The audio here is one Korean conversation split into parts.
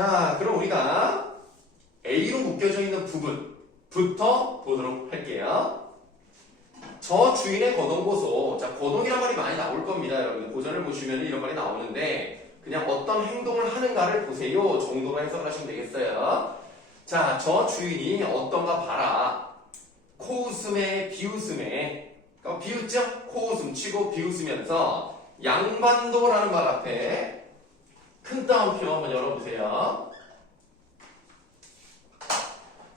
자, 그럼 우리가 A로 묶여져 있는 부분부터 보도록 할게요. 저 주인의 거동보소. 자, 거동이란 말이 많이 나올 겁니다. 여러분, 고전을 보시면 이런 말이 나오는데 그냥 어떤 행동을 하는가를 보세요 정도로 해석을 하시면 되겠어요. 자, 저 주인이 어떤가 봐라. 코웃음에 비웃음에, 그러니까 비웃죠? 코웃음 치고 비웃으면서 양반도라는 말 앞에 큰 따옴표 한번 열어보세요.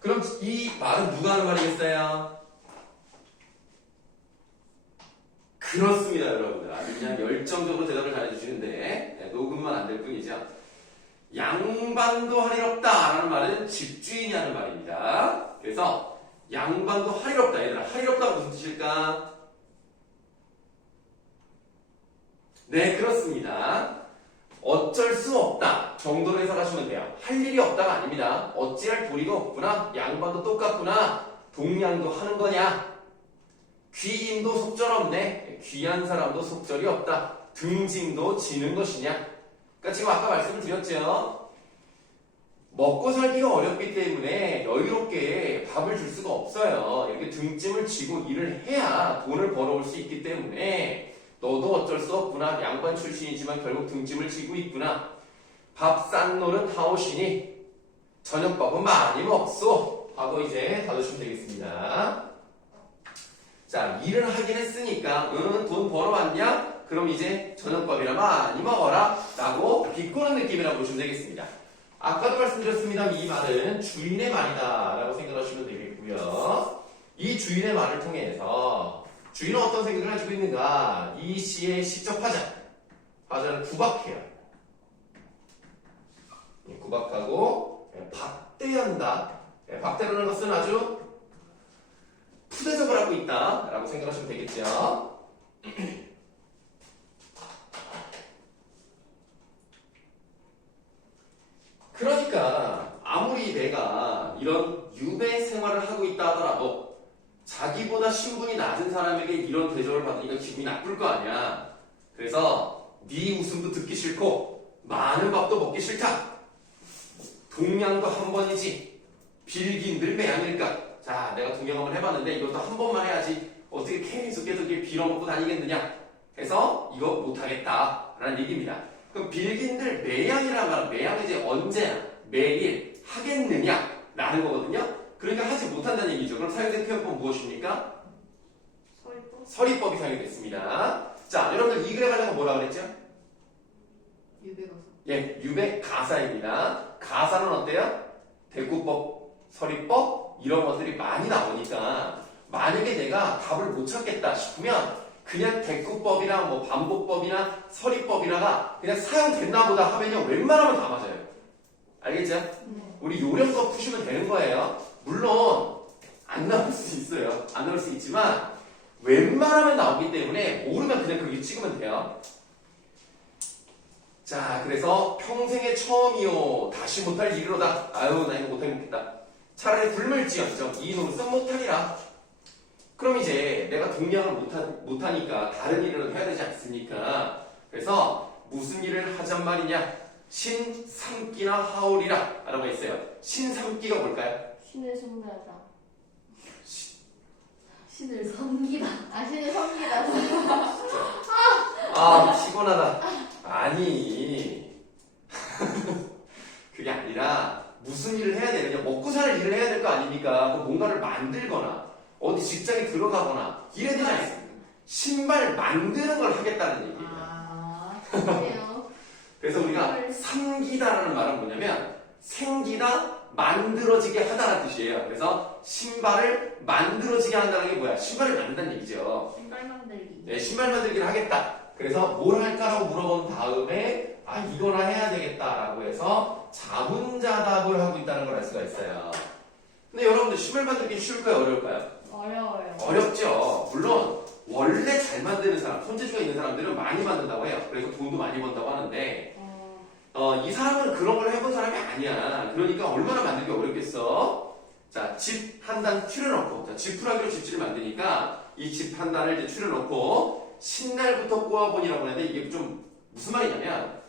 그럼 이 말은 누가 하는 말이겠어요? 그렇습니다, 여러분들. 아주 그냥 열정적으로 대답을 잘해주시는데 녹음만 안 될 뿐이죠. 양반도 할일없다 라는 말은 집주인이 하는 말입니다. 그래서 양반도 할일없다. 얘들아, 할일없다가 무슨 뜻일까? 네, 그렇습니다. 어쩔 수 없다 정도로 해석하시면 돼요. 할 일이 없다가 아닙니다. 어찌할 도리가 없구나. 양반도 똑같구나. 동양도 하는 거냐. 귀인도 속절없네. 귀한 사람도 속절이 없다. 등짐도 지는 것이냐. 그러니까 지금 아까 말씀을 드렸죠. 먹고 살기가 어렵기 때문에 여유롭게 밥을 줄 수가 없어요. 이렇게 등짐을 지고 일을 해야 돈을 벌어올 수 있기 때문에 너도 어쩔 수 없구나. 양반 출신이지만 결국 등짐을 지고 있구나. 밥 싼 노릇 하오시니 저녁밥은 많이 먹소 하고 이제 닫으시면 되겠습니다. 자, 일을 하긴 했으니까 돈 벌어왔냐? 그럼 이제 저녁밥이나 많이 먹어라 라고 비꼬는 느낌이라고 보시면 되겠습니다. 아까도 말씀드렸습니다. 이 말은 주인의 말이다 라고 생각하시면 되겠고요. 이 주인의 말을 통해서 주인은 어떤 생각을 가지고 있는가? 이 시의 시적 화자는 구박해요. 구박하고 박대한다. 박대라는 것은 아주 푸대접을 하고 있다 라고 생각하시면 되겠죠. 그러니까 아무리 내가 이런 유배 생활을 하고 있다 하더라도 자기보다 신분이 낮은 사람에게 이런 대접을 받으니까 기분이 나쁠 거 아니야. 그래서 네 웃음도 듣기 싫고 많은 밥도 먹기 싫다. 동양도 한 번이지 빌긴들 매양일까. 자, 내가 동양 한번 해봤는데 이것도 한 번만 해야지 어떻게 계속 이렇게 빌어먹고 다니겠느냐 해서 이거 못하겠다 라는 얘기입니다. 그럼 빌긴들 매양이라는 말은 매양은 이제 언제나 매일 하겠느냐 라는 거거든요. 그러니까 하지 못한다는 얘기죠. 그럼 사용된 표현법은 무엇입니까? 서리법이 사용이 됐습니다. 자, 여러분들 이 그래 가지고 뭐라 그랬죠? 유배가사. 예, 유배 가사입니다. 가사는 어때요? 대구법, 서리법 이런 것들이 많이 나오니까 만약에 내가 답을 못 찾겠다 싶으면 그냥 대구법이나 뭐 반복법이나 서리법이나가 그냥 사용됐나 보다 하면요 웬만하면 다 맞아요. 알겠죠? 네. 우리 요령껏 푸시면 되는 거예요. 물론 안 나올 수 있어요. 안 나올 수 있지만 웬만하면 나오기 때문에 모르면 그냥 거기 찍으면 돼요. 자, 그래서 평생의 처음이요 다시 못할 일이로다. 아유, 나 이거 못하겠다. 차라리 굶을지언정 이 노릇은 못하리라. 그럼 이제 내가 동양을 못하니까 다른 일을 해야 되지 않습니까? 그래서 무슨 일을 하잔 말이냐? 신삼기나 하오리라 라고 했어요. 신삼기가 뭘까요? 신을 숭배하다. 신을 섬기다. 신을 섬기다. 아, 피곤하다. 아니 그게 아니라 무슨 일을 해야 되느냐? 먹고 사는 일을 해야 될 거 아닙니까? 그럼 뭔가를 만들거나 어디 직장에 들어가거나 이래야 되지 않습니까? 신발 만드는 걸 하겠다는 얘기예요. 아, 그래요. 그래서 우리가 삼기다라는 말은 뭐냐면 생기다, 만들어지게 하다라는 뜻이에요. 그래서 신발을 만들어지게 한다는 게 뭐야? 신발을 만든다는 얘기죠. 신발 만들기. 네, 신발 만들기를 하겠다. 그래서 뭘 할까라고 물어본 다음에 아 이거나 해야 되겠다라고 해서 자문자답을 하고 있다는 걸 알 수가 있어요. 근데 여러분들 신발 만들기 쉬울까요? 어려울까요? 어려워요. 어렵죠. 물론 원래 잘 만드는 사람, 손재주가 있는 사람들은 많이 만든다고 해요. 그래서 돈도 많이 번다고 하는데 이 사람은 그런 걸 해본 사람이 아니야. 그러니까 얼마나 만들기 어렵겠어. 자, 집 한 단 틀어놓고, 자, 지푸라기로 집지를 만드니까 이 집 한 단을 이제 틀어놓고 신날부터 꼬아본이라고 하는데 이게 좀 무슨 말이냐면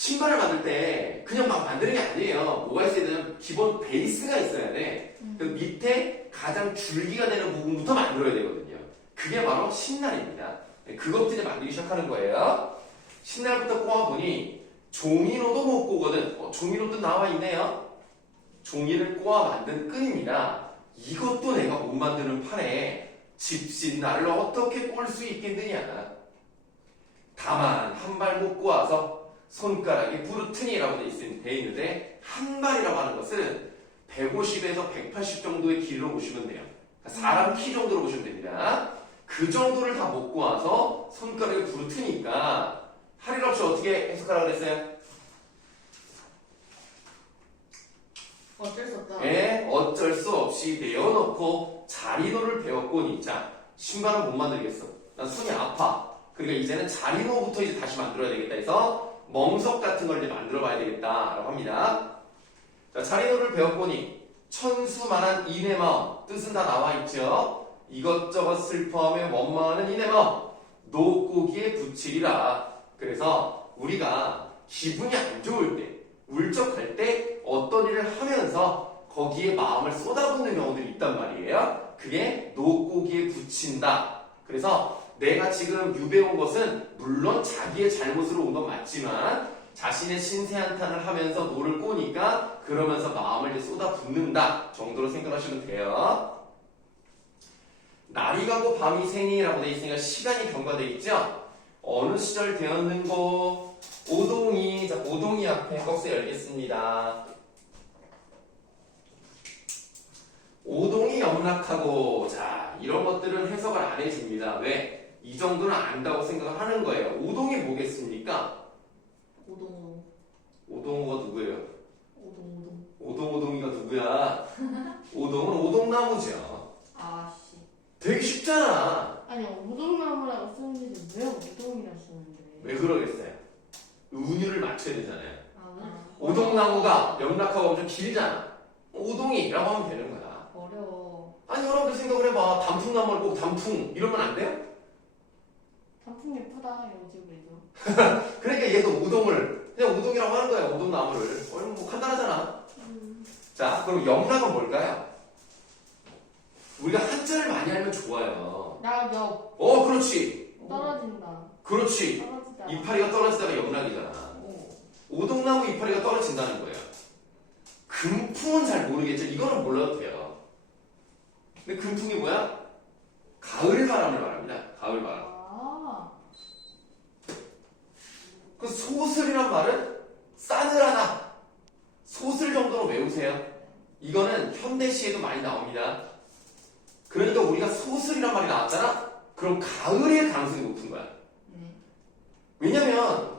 신발을 만들 때 그냥 막 만드는 게 아니에요. 뭐가 있어야 되냐면 기본 베이스가 있어야 돼. 그 밑에 가장 줄기가 되는 부분부터 만들어야 되거든요. 그게 바로 신날입니다. 그것부터 이제 만들기 시작하는 거예요. 신날부터 꼬아보니 종이로도 못 꼬거든. 종이로도 나와 있네요. 종이를 꼬아 만든 끈입니다. 이것도 내가 못 만드는 판에 집신날을 어떻게 꼴 수 있겠느냐. 다만 한 발 못 꼬아서 손가락에 부르트니라고 돼 있는데 한 발이라고 하는 것은 150에서 180 정도의 길이로 보시면 돼요. 사람 키 정도로 보시면 됩니다. 그 정도를 다 못 꼬아서 손가락에 부르트니까 할 일 없이 어떻게 해석하라고 그랬어요? 어쩔 수 없다. 예, 어쩔 수 없이 내어놓고 자리노를 배웠거니. 자, 신발은 못 만들겠어. 난 손이 아파. 그러니까 이제는 자리노부터 이제 다시 만들어야 되겠다 해서 멍석 같은 걸 이제 만들어 봐야 되겠다라고 합니다. 자, 자리노를 배웠거니 천수만한 이내 마음 뜻은 다 나와 있죠. 이것저것 슬퍼하며 원망하는 이내 마음 노고기에 붙이리라. 그래서 우리가 기분이 안 좋을 때, 울적할 때 어떤 일을 하면서 거기에 마음을 쏟아붓는 경우들이 있단 말이에요. 그게 노고기에 붙인다. 그래서 내가 지금 유배온 것은 물론 자기의 잘못으로 온 건 맞지만 자신의 신세한탄을 하면서 노를 꼬니까 그러면서 마음을 이제 쏟아붓는다 정도로 생각하시면 돼요. 날이 가고 밤이 새니라고 돼 있으니까 시간이 경과돼 있죠. 어느 시절 되었는고 오동이. 자, 오동이 앞에 박스 열겠습니다. 오동이 염락하고. 자, 이런 것들은 해석을 안 해줍니다. 왜? 이 정도는 안다고 생각을 하는 거예요. 오동이 뭐겠습니까? 오동. 오동호가 누구예요? 오동. 오동오동이가 누구야? 오동은 오동나무죠. 아씨. 되게 쉽잖아. 아니 오동나무라고 쓰는데 왜 오동이라 쓰는데? 왜 그러겠어요? 은유를 맞춰야 되잖아요. 아, 오동나무가 염락하고 엄청 길잖아. 오동이라고 하면 되는 거야. 어려워. 아니 여러분들 생각을 해봐. 단풍나무를 꼭 단풍 이러면 안 돼요? 단풍 예쁘다 요즘에도. 그러니까 얘도 우동을 그냥 우동이라고 하는 거야. 우동나무를. 뭐 간단하잖아. 자, 그럼 염락은 뭘까요? 우리가 한자를 많이 알면 좋아요. 낙엽. 그렇지. 떨어진다. 그렇지. 떨어지다. 이파리가 떨어지다가 염락이잖아. 오. 오동나무 이파리가 떨어진다는 거예요. 금풍은 잘 모르겠죠. 이거는 몰라도 돼요. 근데 금풍이 뭐야? 가을 바람을 말합니다. 가을 바람. 아. 그 소슬이란 말은 싸늘하다. 소슬 정도로 외우세요. 이거는 현대시에도 많이 나옵니다. 그러니까 우리가 소슬이란 말이 나왔잖아? 그럼 가을일 가능성이 높은 거야. 네. 왜냐면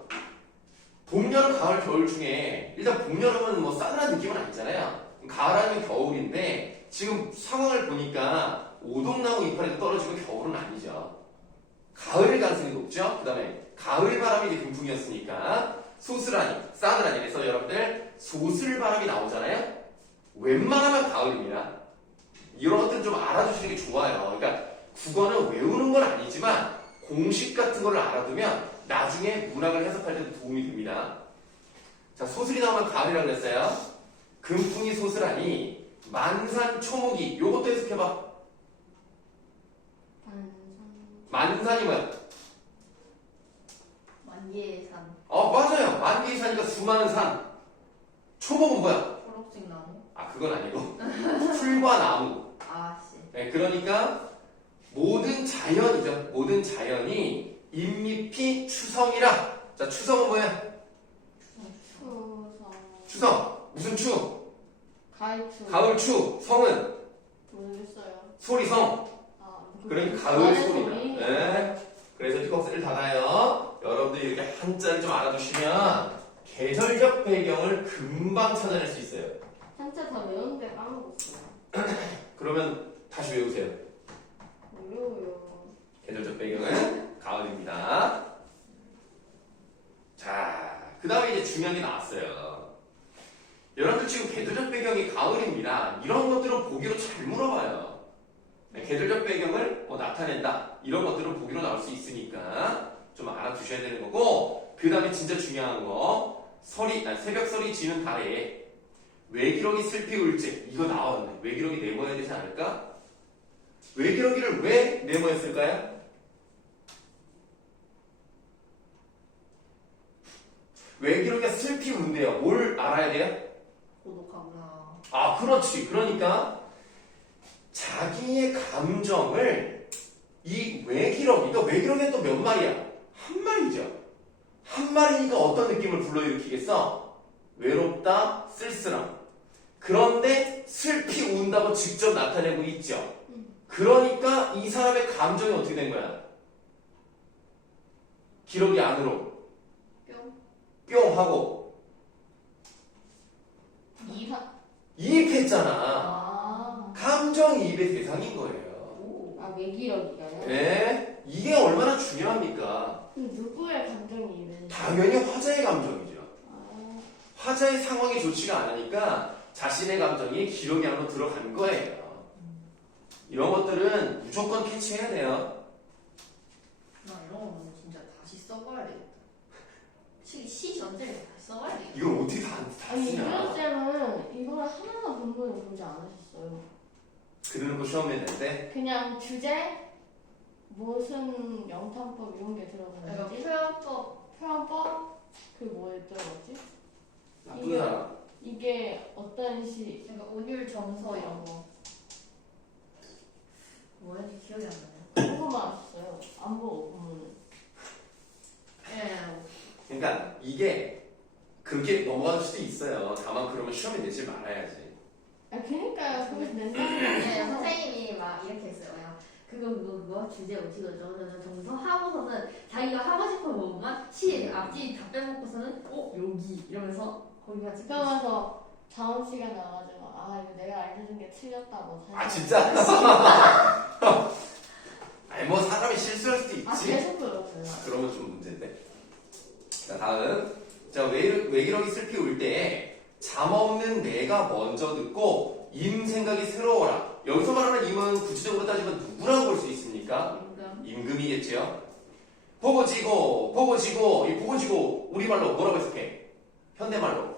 봄, 여름, 가을, 겨울 중에 일단 봄, 여름은 뭐 싸늘한 느낌은 아니잖아요. 가을 아니면 겨울인데 지금 상황을 보니까 오동나무 이파리도 떨어지고 겨울은 아니죠. 가을일 가능성이 높죠. 그 다음에 가을 바람이 이제 금풍이었으니까 소슬하니, 싸늘하니. 그래서 여러분들 소슬바람이 나오잖아요. 웬만하면 가을입니다. 이런 것들은 좀 알아주시는 게 좋아요. 그러니까 국어는 외우는 건 아니지만 공식 같은 걸 알아두면 나중에 문학을 해석할 때도 도움이 됩니다. 자, 소슬이 나오면 가을이라고 그랬어요. 금풍이 소슬하니 만산 초목이. 요것도 해석해봐. 만산이 뭐야? 만예산. 맞아요. 만개의 산이니까 수많은 산. 초목은 뭐야? 초록색 나무. 그건 아니고 풀과 나무. 아씨. 네, 그러니까 모든 자연이죠. 모든 자연이 잎잎이 추성이라. 자, 추성은 뭐야? 추성. 추성. 무슨 추? 가을추. 가을 추. 성은 모르겠어요. 소리성. 그러니까 가을 소리다. 네. 그래서 픽업스를 닫아요. 여러분들 이렇게 한자를 좀 알아두시면 계절적 배경을 금방 찾아낼 수 있어요. 한자 다 외우는데 까먹었어요. 그러면 다시 외우세요. 어려워요. 계절적 배경은 가을입니다. 자, 그 다음에 이제 중요한 게 나왔어요. 여러분들 지금 계절적 배경이 가을입니다. 이런 것들은 보기로 잘 물어봐요. 계절적 배경을 나타낸다. 이런 것들은 보기로 나올 수 있으니까 좀 알아두셔야 되는 거고, 그 다음에 진짜 중요한 거, 새벽 서리 지는 달에 외기러기 슬피 울지. 이거 나왔네. 외기러기 네모해야 되지 않을까? 외기러기를 왜 네모했을까요? 외기러기가 슬피 운대요. 뭘 알아야 돼요? 고독하구나. 아, 그렇지. 그러니까 자기의 감정을 이 외기러기가 외기러기는 또 몇 마리야? 한 마리죠. 한 마리니까 어떤 느낌을 불러일으키겠어? 외롭다, 쓸쓸함. 그런데 슬피 운다고 직접 나타내고 있죠. 그러니까 이 사람의 감정이 어떻게 된 거야? 기러기 안으로 뿅. 뿅 하고 이입했잖아. 아, 감정이입의 대상인 거예요. 오. 아 외기력이가요? 네, 이게 얼마나 중요합니까? 그럼 누구의 감정이 이래? 당연히 화자의 감정이죠. 아, 화자의 상황이 좋지가 않으니까 자신의 감정이 기러기 안으로 들어간 거예요. 이런 것들은 무조건 캐치해야 돼요. 나 이런 거 보면 진짜 다시 써봐야 되겠다. 시 전체를 다시 써봐야 되겠다. 이걸 어떻게 다 아니 쓰냐? 이런 쌤은 이거를 하나도 본문을 보지 않으셨어요. 그러는 거 시험 냈는데 그냥 주제, 무슨 영탄법 이런 게 그러니까 들어가는지, 표현법, 표현법, 그 뭐였더라지? 나쁜 사람. 이게 어떤 시? 그러니까 온율 정서 이런 거. 뭐였지 기억이 안 나네. 그거만 아셨어요. 안 보고 본문은. 예. 그러니까 이게 그렇게 넘어갈 수도 있어요. 다만 그러면 시험에 내지 말아야지. 아 그니까요. 그게 네, 맨날 선생님이 막 이렇게 했어요. 야, 그거 주제 어떻게 그러죠? 정서 하고서는 자기가 하고 싶은 부분만 시 앞뒤 다 빼먹고서는 여기 이러면서 거기가 찍혀. 그러면서 자원 씨가 나와가지고 아 이거 내가 알려준 게 틀렸다고. 아 사실. 진짜? 아니 뭐 사람이 실수할 수도 있지. 아 계속 그러세요. 그러면 좀 문제인데. 자 다음. 자 외기러기 슬피 울 때 잠 없는 내가 먼저 듣고 임 생각이 새로워라. 여기서 말하는 임은 구체적으로 따지면 누구라고 볼 수 있습니까? 임금. 임금이겠지요. 보고지고 보고지고 이 보고지고 우리말로 뭐라고 해석해? 현대말로.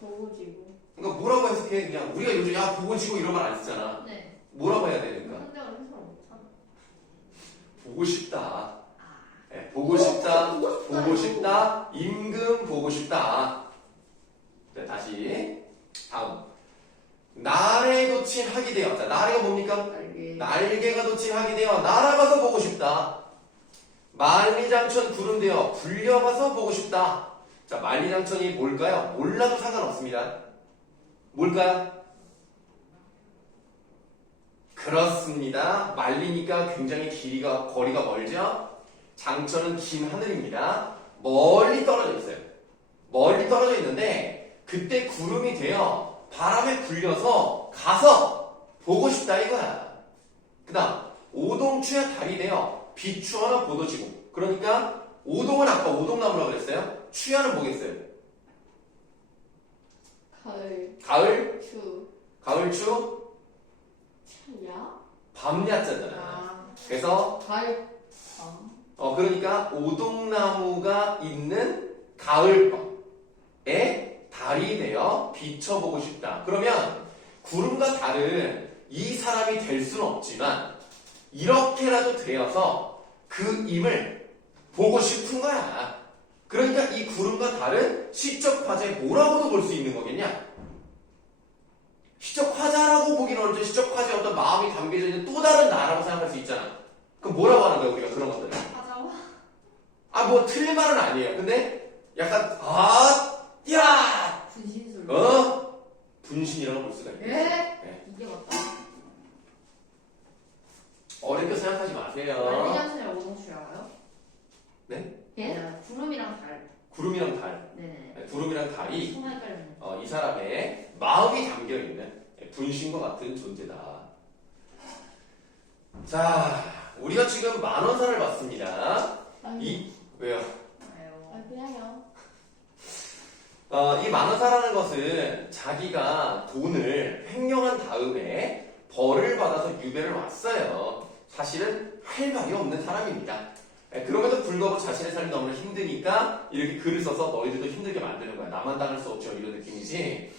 보고 지고. 그러니까 뭐라고 해석해? 그냥 우리가 요즘 야 보고지고 이런 말 안 쓰잖아. 네. 뭐라고 해야 되니까? 현대어를 해석을 못하나? 보고 싶다. 아. 네, 보고 싶다. 보고 싶다. 보고 싶다. 임금 보고 싶다. 자, 다시 다음. 날에 돋친 학이 되어. 자, 날개가 뭡니까? 알게. 날개가 돋친 학이 되어 날아가서 보고 싶다. 만리장천 구름 되어 불려가서 보고 싶다. 자, 만리장천이 뭘까요? 몰라도 상관없습니다. 뭘까요? 그렇습니다. 말리니까 굉장히 거리가 멀죠? 장천은 긴 하늘입니다. 멀리 떨어져 있어요. 멀리 떨어져 있는데 그때 구름이 되어 바람에 불려서 가서 보고 싶다 이거야. 그 다음 오동추야 달이 되어 비추어나 보도지고. 그러니까 오동은 아까 오동나무라고 그랬어요. 추야는 뭐겠어요? 가을, 가을 추, 추 야, 밤야자잖아. 아. 그래서 가을, 밤. 그러니까 오동나무가 있는 가을밤에 달이 되어 비춰보고 싶다. 그러면 구름과 달은 이 사람이 될 수는 없지만 이렇게라도 되어서 그 임을 보고 싶은 거야. 그러니까 이 구름과 달은 시적 화자의 뭐라고도 볼 수 있는 거겠냐? 시적 화자라고 보기는 어렵죠. 시적 화자의 어떤 마음이 담겨져 있는 또 다른 나라고 생각할 수 있잖아. 그럼 뭐라고 하는 거야 우리가 그런 것들을? 하자고? 뭐 틀린 말은 아니에요. 근데 약간 야, 분신술. 분신이라고 볼 수가 있어요. 예? 네. 이게 맞다. 어렵게 생각하지 마세요. 만리장천이랑 오동추 알아요? 네? 예? 구름이랑 달. 구름이랑 달. 네네. 네, 구름이랑 달이 손에 깔리는. 이 사람의 마음이 담겨 있는 분신과 같은 존재다. 자, 우리가 지금 만원사를 봤습니다. 아니, 왜요? 아유. 그냥요. 이 만원사라는 것은 자기가 돈을 횡령한 다음에 벌을 받아서 유배를 왔어요. 사실은 할 말이 없는 사람입니다. 그럼에도 불구하고 자신의 삶이 너무 힘드니까 이렇게 글을 써서 너희들도 힘들게 만드는 거야. 나만 당할 수 없죠. 이런 느낌이지.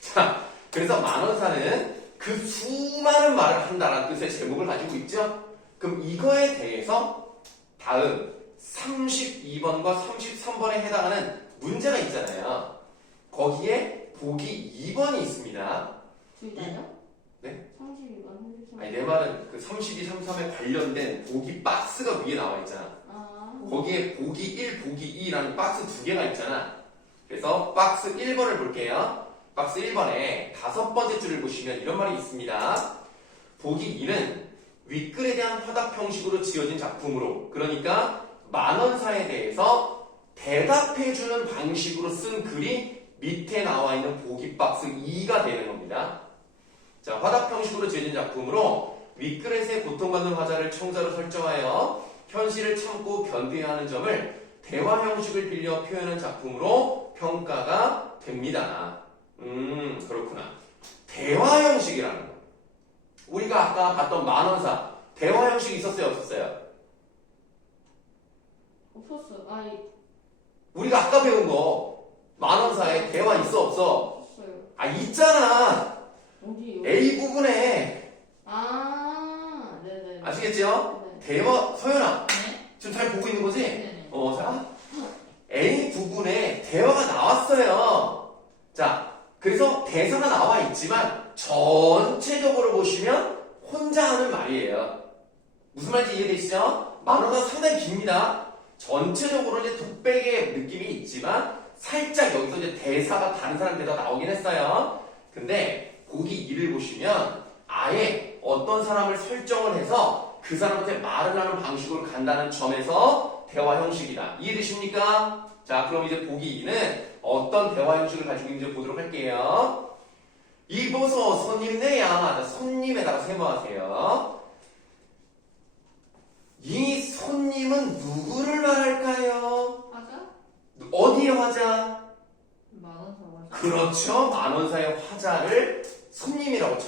자, 그래서 만원사는 그 수많은 말을 한다라는 뜻의 제목을 가지고 있죠. 그럼 이거에 대해서 다음 32번과 33번에 해당하는 문제가 있잖아요. 거기에 보기 2번이 있습니다. 둘 다요? 네? 32번, 33번. 아니 내 말은 그 32, 33에 관련된 보기 박스가 위에 나와 있잖아. 거기에 보기 1, 보기 2라는 박스 두 개가 있잖아. 그래서 박스 1번을 볼게요. 박스 1번에 5번째 줄을 보시면 이런 말이 있습니다. 보기 2는 윗글에 대한 화답 형식으로 지어진 작품으로, 그러니까 만원사에 대해서 대답해주는 방식으로 쓴 글이 밑에 나와 있는 보기 박스 2가 되는 겁니다. 자, 화답 형식으로 지어진 작품으로 윗글에서의 고통받는 화자를 청자로 설정하여 현실을 참고 견뎌야 하는 점을 대화 형식을 빌려 표현한 작품으로 평가가 됩니다. 그렇구나. 대화 형식이라는 거. 우리가 아까 봤던 만원사, 대화 형식이 있었어요, 없었어요? 없었어요. 아니, 우리가 아까 배운 거, 만원사에 대화 있어, 없어? 없어요. 아, 있잖아! 어디요? A 부분에. 아, 네네. 아시겠죠? 네. 대화, 서연아. 네? 지금 잘 보고 있는 거지? 네네. 자. A 부분에 대화가 나왔어요. 자, 그래서 대사가 나와 있지만 전체적으로 보시면 혼자 하는 말이에요. 무슨 말인지 이해되시죠? 만화가 상당히 깁니다. 전체적으로 이제 독백의 느낌이 있지만 살짝 여기서 이제 대사가 다른 사람 대사가 나오긴 했어요. 근데 보기 2를 보시면 아예 어떤 사람을 설정을 해서 그 사람한테 말을 하는 방식으로 간다는 점에서 대화 형식이다. 이해되십니까? 자, 그럼 이제 보기 2는 어떤 대화 형식을 가지고 있는지 보도록 할게요. 이보소 손님네야. 자, 손님에다가 세모하세요. 이 손님은 누구를 말할까요? 화자? 어디에 화자? 만원사 화자. 그렇죠. 만원사의 화자를 손님이라고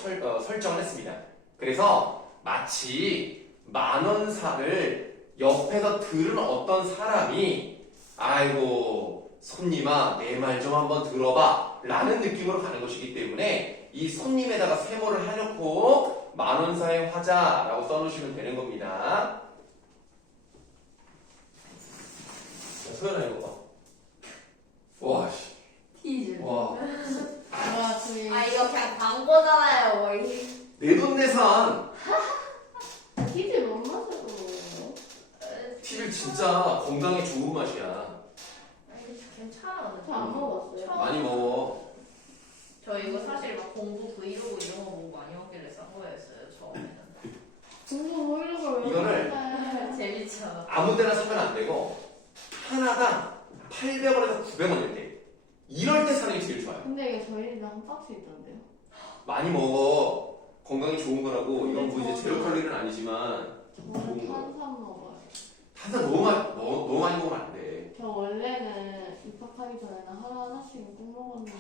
설정을 했습니다. 그래서 마치 만원사를 옆에서 들은 어떤 사람이 아이고 손님아 내 말 좀 한번 들어봐 라는 느낌으로 가는 것이기 때문에 이 손님에다가 세모를 해놓고 만원사의 화자라고 써놓으시면 되는 겁니다. 자, 소연아 이거 봐. 와, 씨. 티즈. 와. 와, 저희. 아 이거 그냥 광고잖아요. 뭐 내돈내산 키즈 못 마셔도. 티를 진짜 건강에 좋은 맛이야. 괜찮아. 저안 먹었어요. 많이 먹어. 저 이거 사실 막 공부 브이로그 이런 거 보고 많이 먹길래 산 거였어요 처음에는. 공부 모르고 왜 이거를 그래? 재밌죠. 아무 데나 사면 안 되고 하나당 800원에서 900원일 때 이럴 때 사는 게 제일 좋아요. 근데 이게 저희는 한 박스 있던데요. 많이 먹어. 건강에 좋은 거라고. 이건 뭐 이제 근데 제로 칼로리는 아니지만 저는 좋은 거. 탄산 먹어요. 탄산 너무 많이 먹으면 안 돼. 저 원래는 입학하기 전에는 하나씩 꼭 먹었는데.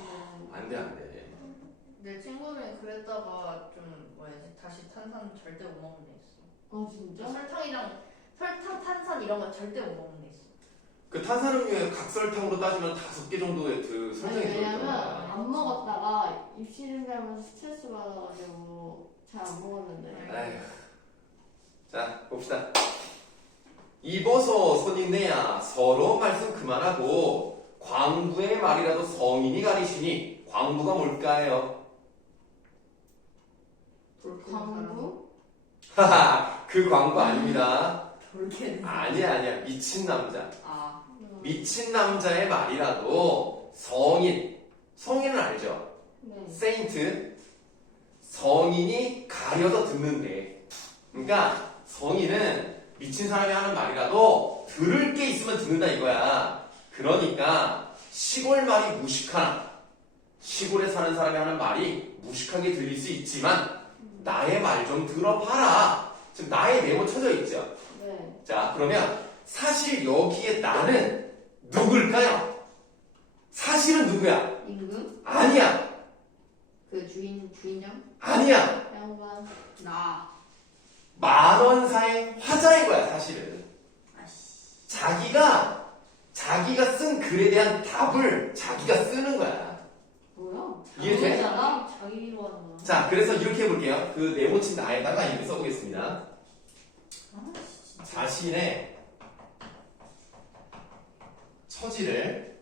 안 돼, 안 돼. 내 친구는 그랬다가 좀 뭐야지 다시 탄산 절대 못 먹는 애 있어. 아 진짜? 설탕이랑 설탕, 탄산 이런 거 절대 못 먹는 애 있어. 그 탄산음료에 각설탕으로 따지면 5개 정도의 그 설탕이 아니, 왜냐면 들어있잖아. 안 먹었다가 입시름이 하면서 스트레스 받아가지고 잘 안 먹었는데. 아휴. 자, 봅시다. 이보소 손님네야 서로 말씀 그만하고 광부의 말이라도 성인이 가리시니 광부가 뭘까요? 광부? 하하, 그 광부 아닙니다. 돌게. 아니야. 미친 남자. 아. 미친 남자의 말이라도 성인은 알죠? 네. 세인트, 성인이 가려서 듣는데. 그러니까 성인은 미친 사람이 하는 말이라도 들을 게 있으면 듣는다 이거야. 그러니까 시골 말이 무식하나 시골에 사는 사람이 하는 말이 무식하게 들릴 수 있지만 나의 말 좀 들어봐라. 지금 나의 메모 쳐져 있죠. 네. 자, 그러면 사실 여기에 나는 누굴까요? 사실은 누구야? 임금? 아니야. 그 주인장? 아니야. 양반. 나. 만원사의 화자인 거야, 사실은. 아씨. 글에 대한 답을 자기가 쓰는 거야. 뭐야? 이해돼? 자기잖아? 자기로 하는 거야. 자, 그래서 이렇게 해볼게요. 그 네모친 나에다가 이렇게 써보겠습니다. 아, 진짜. 자신의 처지를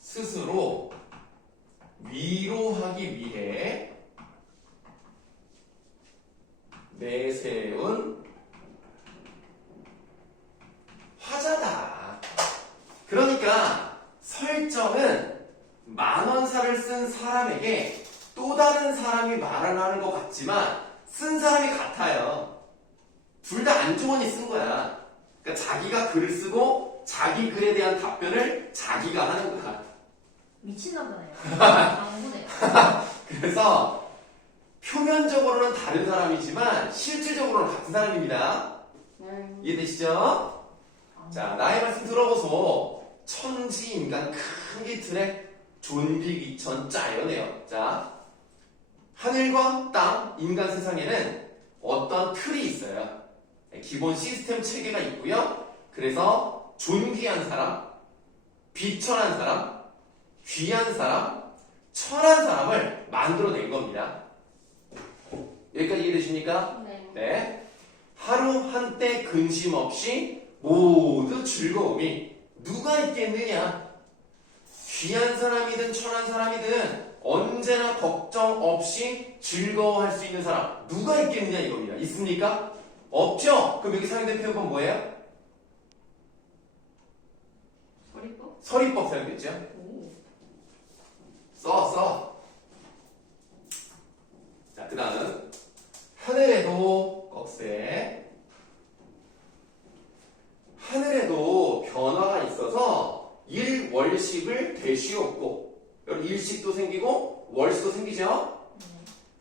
스스로 위로하기 위해 내세운 화자다. 그러니까 설정은 만원사를 쓴 사람에게 또 다른 사람이 말을 하는 것 같지만 쓴 사람이 같아요. 둘 다 안주원이 쓴 거야. 그러니까 자기가 글을 쓰고 자기 글에 대한 답변을 자기가 하는 거야. 미친놈이네요. 강구네. 그래서 표면적으로는 다른 사람이지만 실질적으로는 같은 사람입니다. 이해되시죠? 자, 나의 말씀 들어보소. 천지인간 큰 기틀에 존비기천 짜여내요. 자, 하늘과 땅, 인간 세상에는 어떤 틀이 있어요. 기본 시스템 체계가 있고요. 그래서 존귀한 사람, 비천한 사람, 귀한 사람, 천한 사람을 만들어낸 겁니다. 여기까지 이해되십니까? 네. 네. 하루 한때 근심 없이 모두 즐거움이 누가 있겠느냐? 귀한 사람이든 천한 사람이든 언제나 걱정 없이 즐거워할 수 있는 사람 누가 있겠느냐 이겁니다. 있습니까? 없죠? 그럼 여기 사용된 표현은 뭐예요? 서리법? 서리법 사용됐죠? 오. 써. 자, 그 다음 하늘에도 꺽쇠 하늘에도 변화가 있어서 일월식을 되시옵고 여러분 일식도 생기고 월식도 생기죠?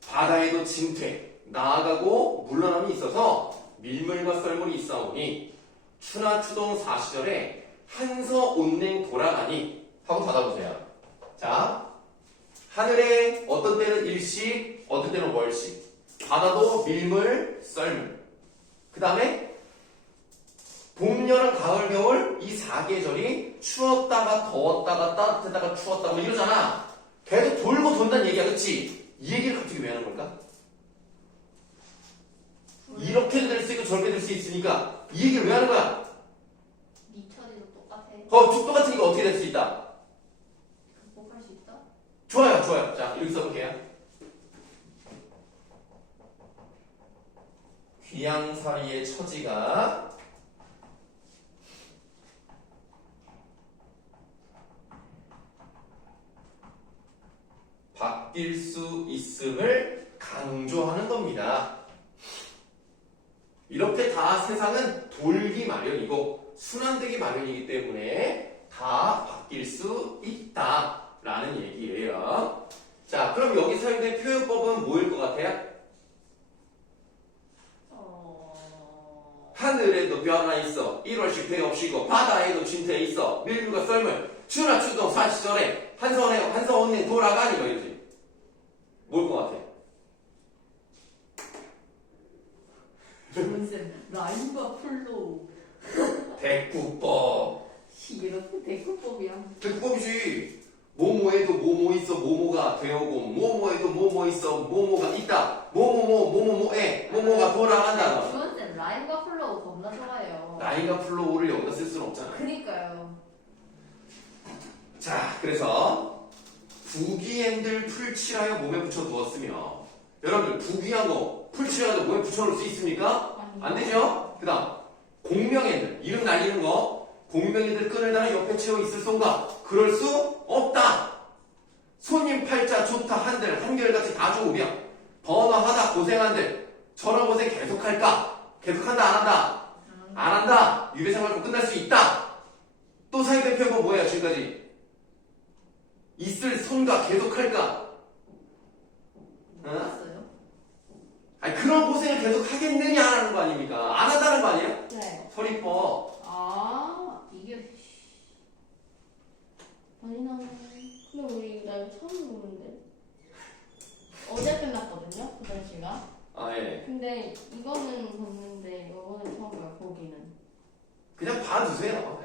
바다에도 진퇴 나아가고 물러남이 있어서 밀물과 썰물이 있사오니 추나 추동 사시절에 한서 온냉 돌아가니 하고 닫아보세요. 자, 하늘에 어떤 때는 일식 어떤 때는 월식 바다도 밀물 썰물 그 다음에 봄, 여름, 가을, 겨울 이 4계절이 추웠다가 더웠다가 따뜻했다가 추웠다가 뭐 이러잖아. 계속 돌고 돈다는 얘기야, 그치? 이 얘기를 갑자기 왜 하는 걸까? 이렇게도 될 수 있고 저렇게 될 수 있으니까 이 얘기를 왜 하는 거야? 니 처지도 똑같아. 쭉 똑같으니까 어떻게 될 수 있다? 극복할 수 있다? 좋아요. 자, 여기 써볼게요. 귀양살이의 처지가 바뀔 수 있음을 강조하는 겁니다. 이렇게 다 세상은 돌기 마련이고 순환되기 마련이기 때문에 다 바뀔 수 있다라는 얘기예요. 자, 그럼 여기 사용된 표현법은 뭐일 것 같아요? 하늘에도 변화 있어. 1월씩 배 없이고 바다에도 진퇴 있어. 밀물과 썰물 추나 추동 사시절에 한서 온냉 돌아가니 뭐 이러지. 뭘 것 같아? 존쌤 라인과 플로우. 대꾸법. 이렇게 대꾸법이야. 대꾸법이지. 뭐뭐에도 뭐뭐 있어 뭐뭐가 되어고 뭐뭐에도 뭐뭐 있어 뭐뭐가 있다 뭐뭐뭐에 뭐뭐가 돌아간다. 존쌤 라인과 플로우 겁나 좋아해요. 라인과 플로우를 여기다 쓸 수는 없잖아. 그니까요. 자, 그래서 부기행들 풀칠하여 몸에 붙여두었으며 여러분들 부기한 거 풀칠하여 몸에 붙여놓을 수 있습니까? 안 되죠? 그 다음 공명행들 이름 날리는 거 공명행들 끈을 달아 옆에 채워 있을 손가 그럴 수 없다. 손님 팔자 좋다 한들 한결같이 다 좋으며 번화하다 고생한들 저런 고생 계속할까? 계속한다 안 한다? 안 한다. 유배생활로 끝날 수 있다. 또 사회된 표현은 뭐예요 지금까지? 있을 손가 계속할까? 몰랐어요? 아니 그런 고생을 계속 하겠느냐 하는 거 아닙니까? 안 한다는 거 아니에요? 네. 서리법. 이게 많이 나오네. 근데 우리 나 이거 처음 보는데. 어제 끝났거든요, 그 날씨가. 아 예. 근데 이거는 봤는데 이거는 처음 봐요, 보기는. 그냥 봐주세요.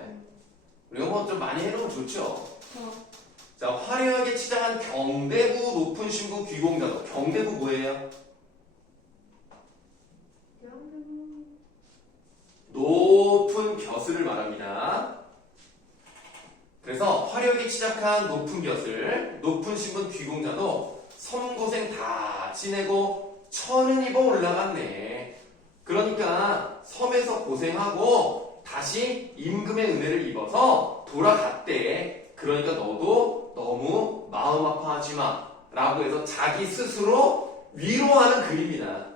예. 이거 뭐 좀 많이 해놓으면 좋죠. 저 자, 화려하게 치장한 경대부 높은 신부 귀공자도. 경대부 뭐예요? 높은 벼슬을 말합니다. 그래서 화려하게 치장한 높은 벼슬, 높은 신분 귀공자도 섬고생 다 지내고 천은 입어 올라갔네. 그러니까 섬에서 고생하고 다시 임금의 은혜를 입어서 돌아갔대. 그러니까 너도 너무 마음 아파하지 마. 라고 해서 자기 스스로 위로하는 글입니다.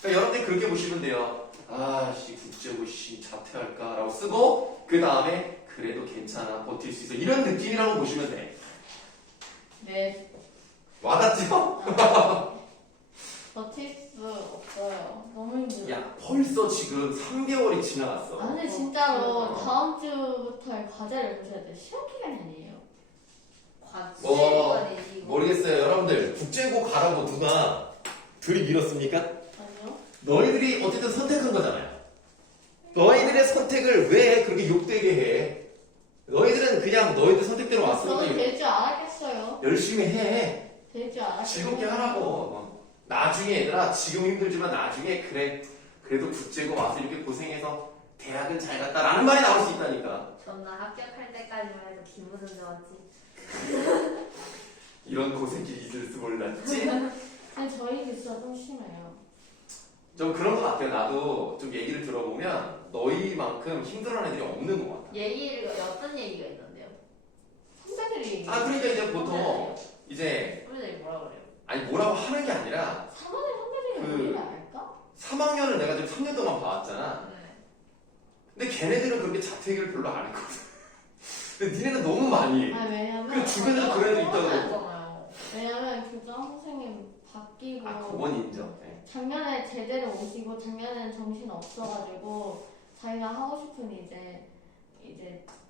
그러니까 여러분들 그렇게 보시면 돼요. 아씨 국제고 씨 자퇴할까 라고 쓰고 그 다음에 그래도 괜찮아 버틸 수 있어 이런 느낌이라고 보시면 돼. 네. 와닿죠? 버틸 수 없어요. 너무 힘들어요. 야 벌써 지금 3개월이 지나갔어. 아, 근데 진짜로 다음 주부터의 과제를 보셔야 돼요. 시험 기간이 아니에요. 과제관이지. 모르겠어요. 여러분들 국제고 가라고 누가 들이밀었습니까? 아니요? 너희들이 어쨌든 선택한 거잖아요. 너희들의 선택을 왜 그렇게 욕되게 해? 너희들은 그냥 너희들 선택대로 저는 왔으니까 될 줄 알았겠어요. 열심히 해. 될 줄 알았겠어요. 즐겁게 하라고. 나중에 얘들아 지금 힘들지만 나중에 그래도 국제고 와서 이렇게 고생해서 대학은 잘 갔다 라는 말이 나올 수 있다니까. 전나 합격할 때까지만 해도 기분은 좋았지. 이런 고생길이 있을 줄 몰랐지? 근데 저희 기수가 좀 심해요. 좀 그런 것 같아요. 나도 좀 얘기를 들어보면 너희만큼 힘들어하는 애들이 없는 것 같아. 얘기가 어떤 얘기가 있던데요? 선배들이 그러니까 이제 보통 이제 선배들이 뭐라 그래요? 아니 뭐라고 하는 게 아니라 3학년 선배들이 그- 우리를 알까? 3학년을 내가 지금 3년 동안 봐왔잖아. 네. 근데 걔네들은 그렇게 자퇴기를 별로 안 했거든. 근데 니네는 너무 많이 해. 아니 왜냐면 그 주변에도 그런 애들 있다고. 하잖아요. 왜냐면 교장 선생님 바뀌고 그건 인정. 네. 작년에 제대로 오시고 작년에는 정신 없어가지고 자기가 하고 싶은 이제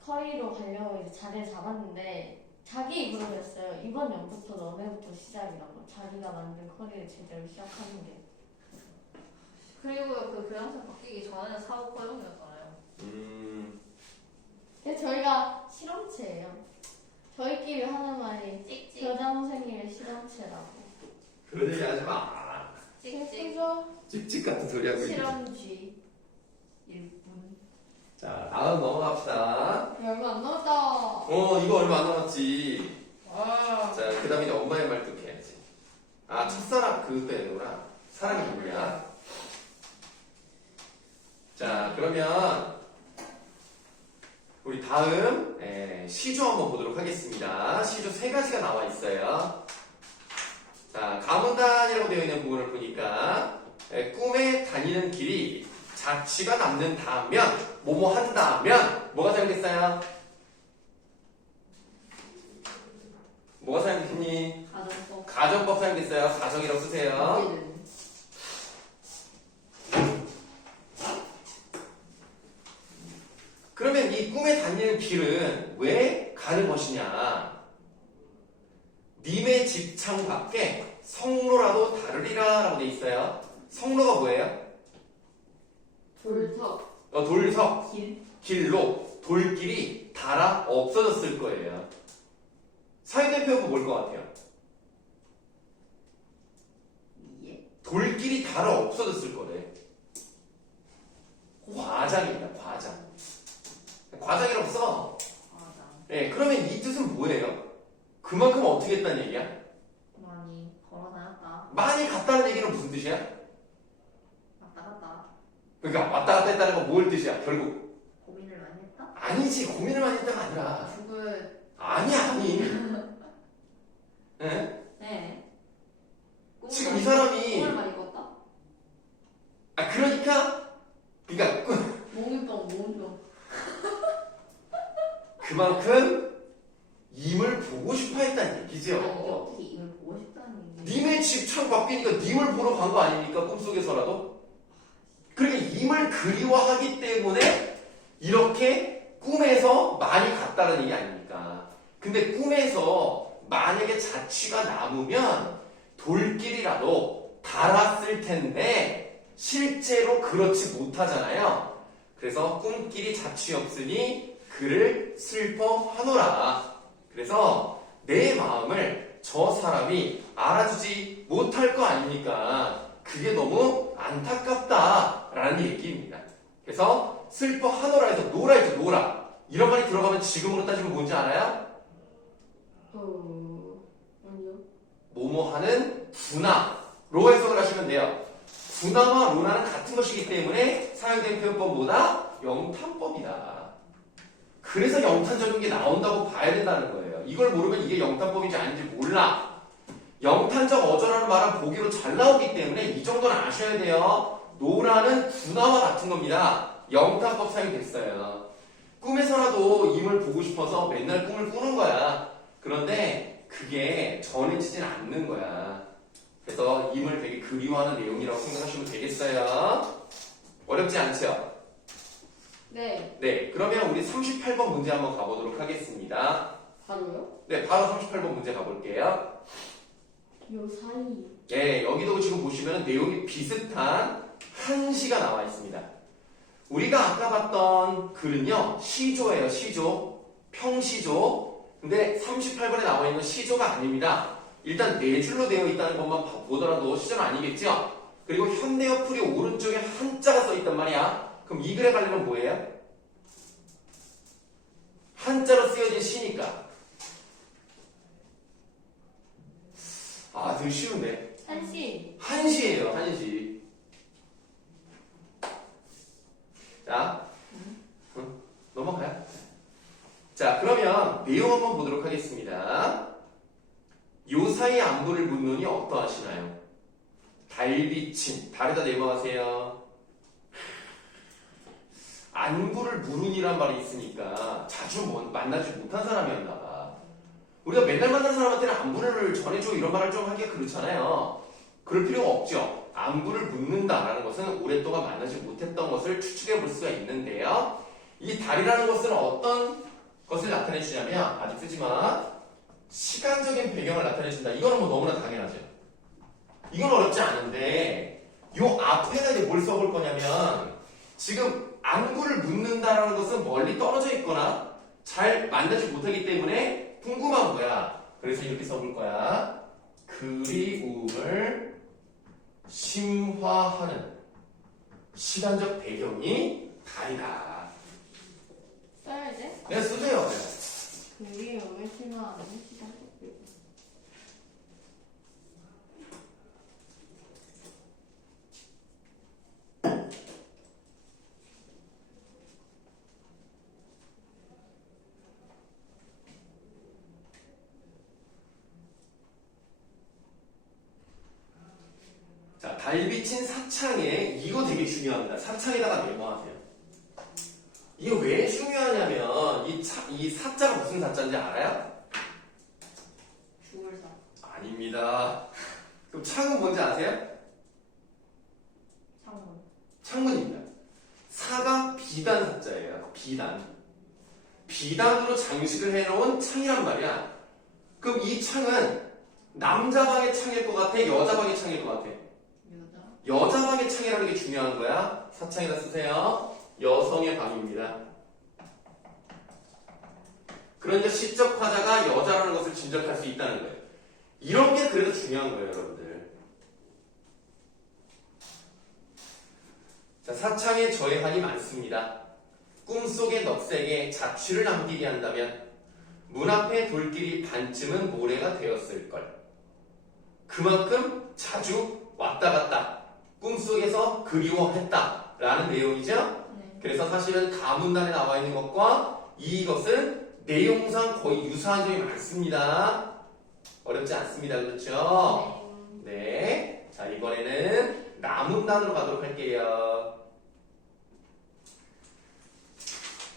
커리로 가려고 이제 자리를 잡았는데 자기 입으로 했어요. 이번 연부터 너네부터 시작이라고. 자기가 만든 커리를 제대로 시작하는 게. 그리고 그 교양생 바뀌기 전에는 사고 허용이었잖아요. 근데 저희가 실험체예요. 저희끼리 하는 말이 찍찍. 교장 선생님의 실험체라고. 그런 얘기 하지 마. 찍찍. 슬프죠? 찝찝 같은 소리 하고 있네. 실험쥐. 일분. 자, 다음 넘어갑시다. 얼마 안 남았다. 이거 얼마 안 남았지. 와. 자, 그 다음에 이제 엄마의 말 듣해야지. 첫사랑 그것도 얘기구나. 사랑이 누구야? 자, 그러면 우리 다음 시조 한번 보도록 하겠습니다. 시조 3가지가 나와 있어요. 자, 가문단이라고 되어 있는 부분을 보니까 꿈에 다니는 길이 자취가 남는다면 뭐뭐 한다면 뭐가 사용됐어요? 뭐가 사용됐니? 가정법. 가정법 사용됐어요. 가정이라고 쓰세요. 얘는 그러면 이 꿈에 다니는 길은 왜 가는 것이냐? 님의 집창 밖에 성로라도 다르리라 라고 돼 있어요. 성로가 뭐예요? 돌석. 돌석, 길. 길로 돌길이 닳아 없어졌을 거예요. 사회된 표현은 뭘 것 같아요? 예. 돌길이 닳아 없어졌을 거래. 과장입니다. 과장. 과장이라고 써. 맞아. 네, 그러면 이 뜻은 뭐예요? 그만큼 어떻게 했다는 얘기야? 많이 걸어 다녔다. 많이 갔다는 얘기는 무슨 뜻이야? 왔다 갔다. 그러니까 왔다 갔다 했다는 건 뭘 뜻이야? 결국 고민을 많이 했다. 아니지. 고민을 많이 했다가 아니라 죽을. 아니 네? 네. 지금 이 사람이 꿈을 많이 꿨다. 그러니까 몽유병. 그만큼 임을 보고 싶어 했다는 아니, 얘기죠. 어떻게 이걸 보고 싶다는 얘기. 님의 집창 바뀌니까 님을 보러 간 거 아닙니까? 꿈속에서라도? 그러니까 임을 그리워하기 때문에 이렇게 꿈에서 많이 갔다는 얘기 아닙니까? 근데 꿈에서 만약에 자취가 남으면 돌길이라도 닳았을 텐데 실제로 그렇지 못하잖아요. 그래서 꿈길이 자취 없으니 그를 슬퍼하노라. 그래서 내 마음을 저 사람이 알아주지 못할 거 아닙니까? 그게 너무 안타깝다라는 얘기입니다. 그래서 슬퍼하노라 해서 노라 했죠. 노라. 이런 말이 들어가면 지금으로 따지면 뭔지 알아요? 아니요. 뭐뭐하는 분화로 해석을 하시면 돼요. 분화와 로나는 같은 것이기 때문에 사용된 표현법보다 영탄법이다. 그래서 영탄적인 게 나온다고 봐야 된다는 거예요. 이걸 모르면 이게 영탄법인지 아닌지 몰라. 영탄적 어조라는 말은 보기로 잘 나오기 때문에 이 정도는 아셔야 돼요. 노라는 분화와 같은 겁니다. 영탄법 사용됐어요. 꿈에서라도 임을 보고 싶어서 맨날 꿈을 꾸는 거야. 그런데 그게 전해지진 않는 거야. 그래서 임을 되게 그리워하는 내용이라고 생각하시면 되겠어요. 어렵지 않죠? 네. 네, 그러면 우리 38번 문제 한번 가보도록 하겠습니다. 바로요? 네, 바로 38번 문제 가볼게요. 요 사이. 네, 여기도 지금 보시면 내용이 비슷한 한시가 나와 있습니다. 우리가 아까 봤던 글은요, 시조예요, 시조. 평시조. 근데 38번에 나와 있는 시조가 아닙니다. 일단 네 줄로 되어 있다는 것만 보더라도 시조는 아니겠죠? 그리고 현대어풀이 오른쪽에 한자가 써 있단 말이야. 그럼 이 글에 관련은 뭐예요? 한자로 쓰여진 시니까. 아, 되게 쉬운데. 한시. 한시예요, 한시. 자, 넘어가요. 자, 그러면 내용 한번 보도록 하겠습니다. 요 사이 안부를 묻노니 어떠하시나요? 달비친, 달에다 내모하세요. 안부를 물으니란 말이 있으니까 자주 만나지 못한 사람이었나 봐. 우리가 맨날 만나는 사람한테는 안부를 전해줘 이런 말을 좀 하기가 그렇잖아요. 그럴 필요가 없죠. 안부를 묻는다라는 것은 오랫동안 만나지 못했던 것을 추측해 볼 수가 있는데요. 이 달이라는 것은 어떤 것을 나타내 주냐면, 아직 쓰지만 시간적인 배경을 나타내 준다. 이거는 뭐 너무나 당연하죠. 이건 어렵지 않은데 요 앞에다 이제 뭘 써볼 거냐면, 지금 안부를 묻는다라는 것은 멀리 떨어져 있거나 잘 만나지 못하기 때문에 궁금한 거야. 그래서 이렇게 써볼 거야. 그리움을 심화하는 시간적 배경이 달이다. 써야 돼? 네, 쓰세요. 우리 오늘 심화하는 시간. 자, 달비친 사창에 이거 되게 중요합니다. 사창에다가 메모하세요. 이거 왜 중요하냐면 이 사자가 무슨 사자인지 알아요? 죽을 사. 아닙니다. 그럼 창은 뭔지 아세요? 창문. 창문입니다. 사가 비단 사자예요. 비단. 비단으로 장식을 해놓은 창이란 말이야. 그럼 이 창은 남자 방의 창일 것 같아? 여자 방의 창일 것 같아? 여자. 여자 방의 창이라는 게 중요한 거야. 사창에다 쓰세요. 여성의 방입니다. 그러니까 시적 화자가 여자라는 것을 짐작할 수 있다는 거예요. 이런 게 그래도 중요한 거예요, 여러분들. 자, 사창에 저의 한이 많습니다. 꿈속의 넋에게 자취를 남기게 한다면 문 앞의 돌길이 반쯤은 모래가 되었을걸. 그만큼 자주 왔다 갔다 꿈속에서 그리워했다 라는 내용이죠. 네. 그래서 사실은 가문단에 나와 있는 것과 이것은 내용상 거의 유사한 점이 많습니다. 어렵지 않습니다. 그렇죠? 네. 자, 이번에는 나문단으로 가도록 할게요.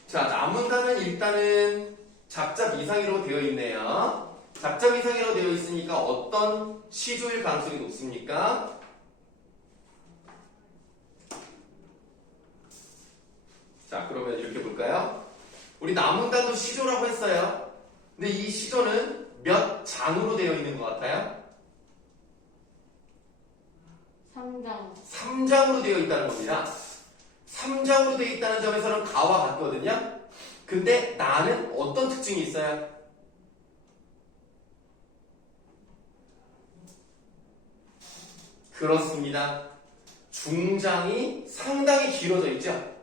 자, 나문단은 일단은 작자 미상이로 되어 있네요. 작자 미상이로 되어 있으니까 어떤 시조일 가능성이 높습니까? 자, 그러면 이렇게 볼까요? 우리 나문단도 시조라고 했어요. 근데 이 시조는 몇 장으로 되어 있는 것 같아요? 3장. 3장으로 되어 있다는 겁니다. 3장으로 되어 있다는 점에서는 가와 같거든요. 근데 나는 어떤 특징이 있어요? 그렇습니다. 중장이 상당히 길어져 있죠?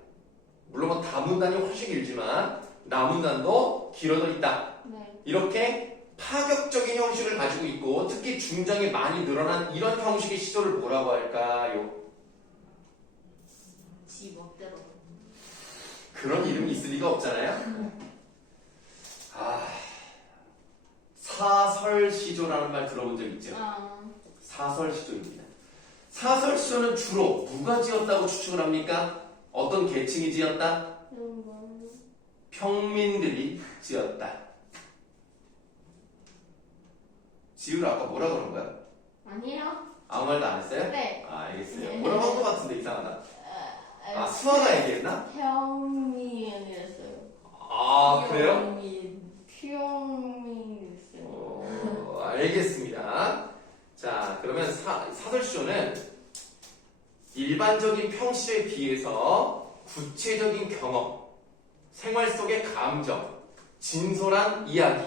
물론 뭐 다문단이 훨씬 길지만 나문단도 길어져 있다. 네. 이렇게 파격적인 형식을 가지고 있고 특히 중장이 많이 늘어난 이런 형식의 시조를 뭐라고 할까요? 지 멋대로. 그런 이름이 있을 리가 없잖아요. 사설시조라는 말 들어본 적 있죠? 아, 사설시조입니다. 사설시조는 주로 누가 지었다고 추측을 합니까? 어떤 계층이 지었다? 이런 거. 평민들이 지었다. 지우를 아까 뭐라 그런 거야? 아니요. 아무 말도 안 했어요? 네. 알겠어요. 뭐라고 한 것 같은데 이상하다. 수아가 얘기했나? 평민이었어요. 그래요? 평민이었어요. 알겠습니다. 자, 그러면 사설시조는 일반적인 평시에 비해서 구체적인 경험, 생활 속의 감정, 진솔한 이야기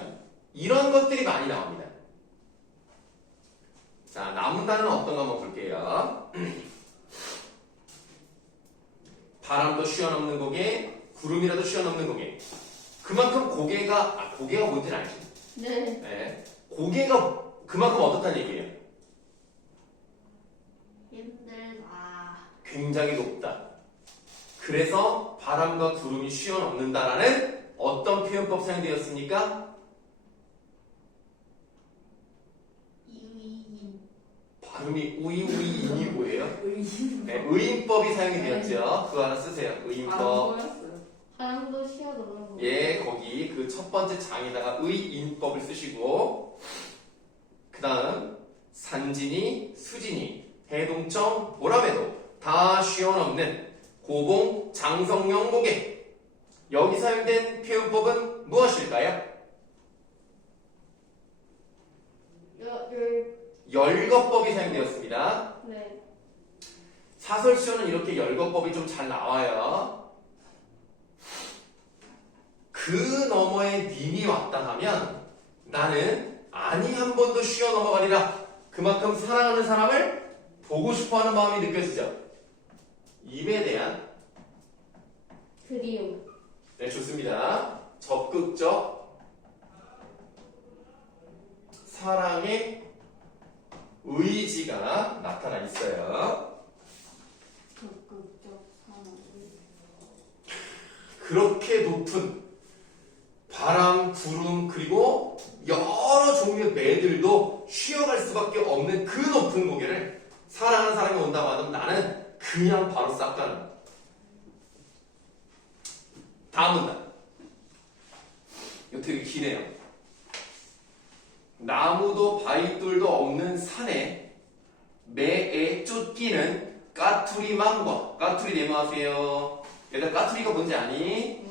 이런 것들이 많이 나옵니다. 자, 나문단은 어떤 거 한번 볼게요. 바람도 쉬어넘는 고개, 구름이라도 쉬어넘는 고개. 그만큼 고개가 뭔지는 알지? 네. 네. 고개가 그만큼 어떻다는 얘기예요? 힘들다. 굉장히 높다. 그래서 바람과 구름이 쉬어넘는다라는 어떤 표현법 사용되었습니까? 이위인. 발음이 우이우이인이 뭐예요? 의인. 네, 의인법이 사용이 되었죠. 그거 하나 쓰세요. 의인법. 보였어요. 바람도 쉬어넘는 거. 예, 거기 그 첫 번째 장에다가 의인법을 쓰시고 그 다음 산진이, 수진이, 해동점, 보라매도 다 쉬어넘는 고봉, 장성령 고개. 여기 사용된 표현법은 무엇일까요? 열거법이 사용되었습니다. 네. 사설시조는 이렇게 열거법이 좀 잘 나와요. 그 너머에 님이 왔다 하면 나는 아니 한 번도 쉬어 넘어가리라. 그만큼 사랑하는 사람을 보고 싶어하는 마음이 느껴지죠. 입에 대한 그리움. 네, 좋습니다. 적극적 사랑의 의지가 나타나 있어요. 적극적 사랑. 그렇게 높은 바람, 구름, 그리고 여러 종류의 매들도 쉬어갈 수밖에 없는 그 높은 고개를 사랑하는 사람이 온다고 하면 나는 그냥 바로 싹 가는 거야. 다음 문단. 이거 되게 기네요. 나무도 바위돌도 없는 산에 매에 쫓기는 까투리망과 까투리 네모하세요. 얘들 까투리가 뭔지 아니?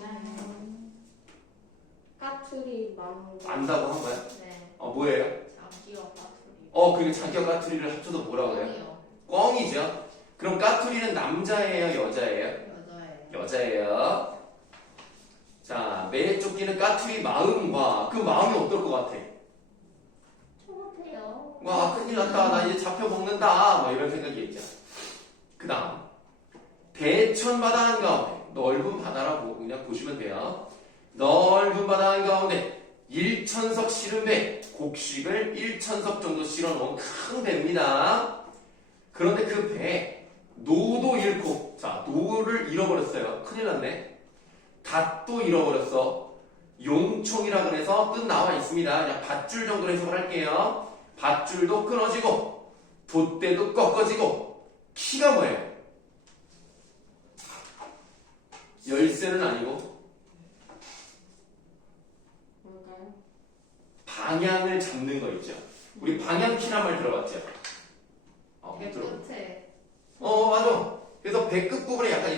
까투리 맘. 안다고 한 거야? 네. 뭐예요? 장기와 파투리. 그리고 자기와 까투리를 합쳐서 뭐라고 해요? 아니요. 꽝이죠. 그럼 까투리는 남자예요, 여자예요? 여자예요. 여자예요. 자, 매에 쫓기는 까투리 마음과 그 마음이 어떨 것 같아? 좋으세요. 와, 큰일 났다. 나 이제 잡혀먹는다. 뭐 이런 생각이 있죠. 그 다음, 대천 바다 한가운데, 넓은 바다라고 그냥 보시면 돼요. 넓은 바다 한가운데, 1천석 실은 배, 곡식을 1천석 정도 실어놓은 큰 배입니다. 그런데 그 배, 노도 잃고, 자, 노를 잃어버렸어요. 큰일 났네. 닷도 잃어버렸어. 용총이라 그래서 뜻 나와 있습니다. 그냥 밧줄 정도로 해석을 할게요. 밧줄도 끊어지고, 돛대도 꺾어지고, 키가 뭐예요? 열쇠는 아니고, 뭘까요? 방향을 잡는 거 있죠. 우리 방향키란 말 들어봤죠? 깨끗해. 맞아. 그래서 배 끝부분에 약간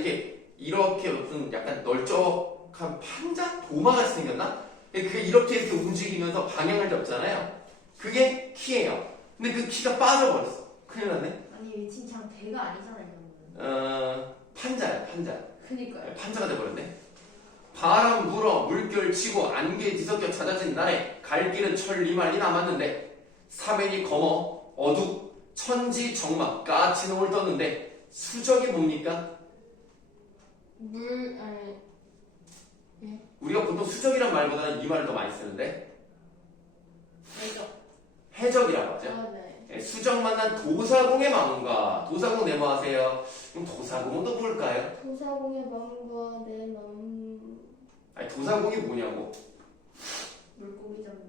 이렇게 무슨 약간 널쩍한 판자? 도마같이 생겼나? 그게 이렇게 움직이면서 방향을 잡잖아요. 그게 키예요. 근데 그 키가 빠져버렸어. 큰일 났네. 아니 진짜 대가 아니잖아요. 이거는. 판자야, 판자. 그니까요. 판자가 돼버렸네. 바람 불어 물결 치고 안개 뒤섞여 찾아진 날에 갈 길은 천리만리 남았는데 사면이 검어 어둑 천지 정막 까치 노을 떴는데 수적이 뭡니까? 아니, 우리가 보통 수적이란 말보다는 이 말을 더 많이 쓰는데 해적. 해적이라고 하죠. 아, 네. 예, 수적 만난 도사공의 마음과 도사공 네모하세요. 그럼 도사공은 또 뭘까요? 도사공의 마음과 내 마음. 아니 도사공이 뭐냐고. 물고기 잡는.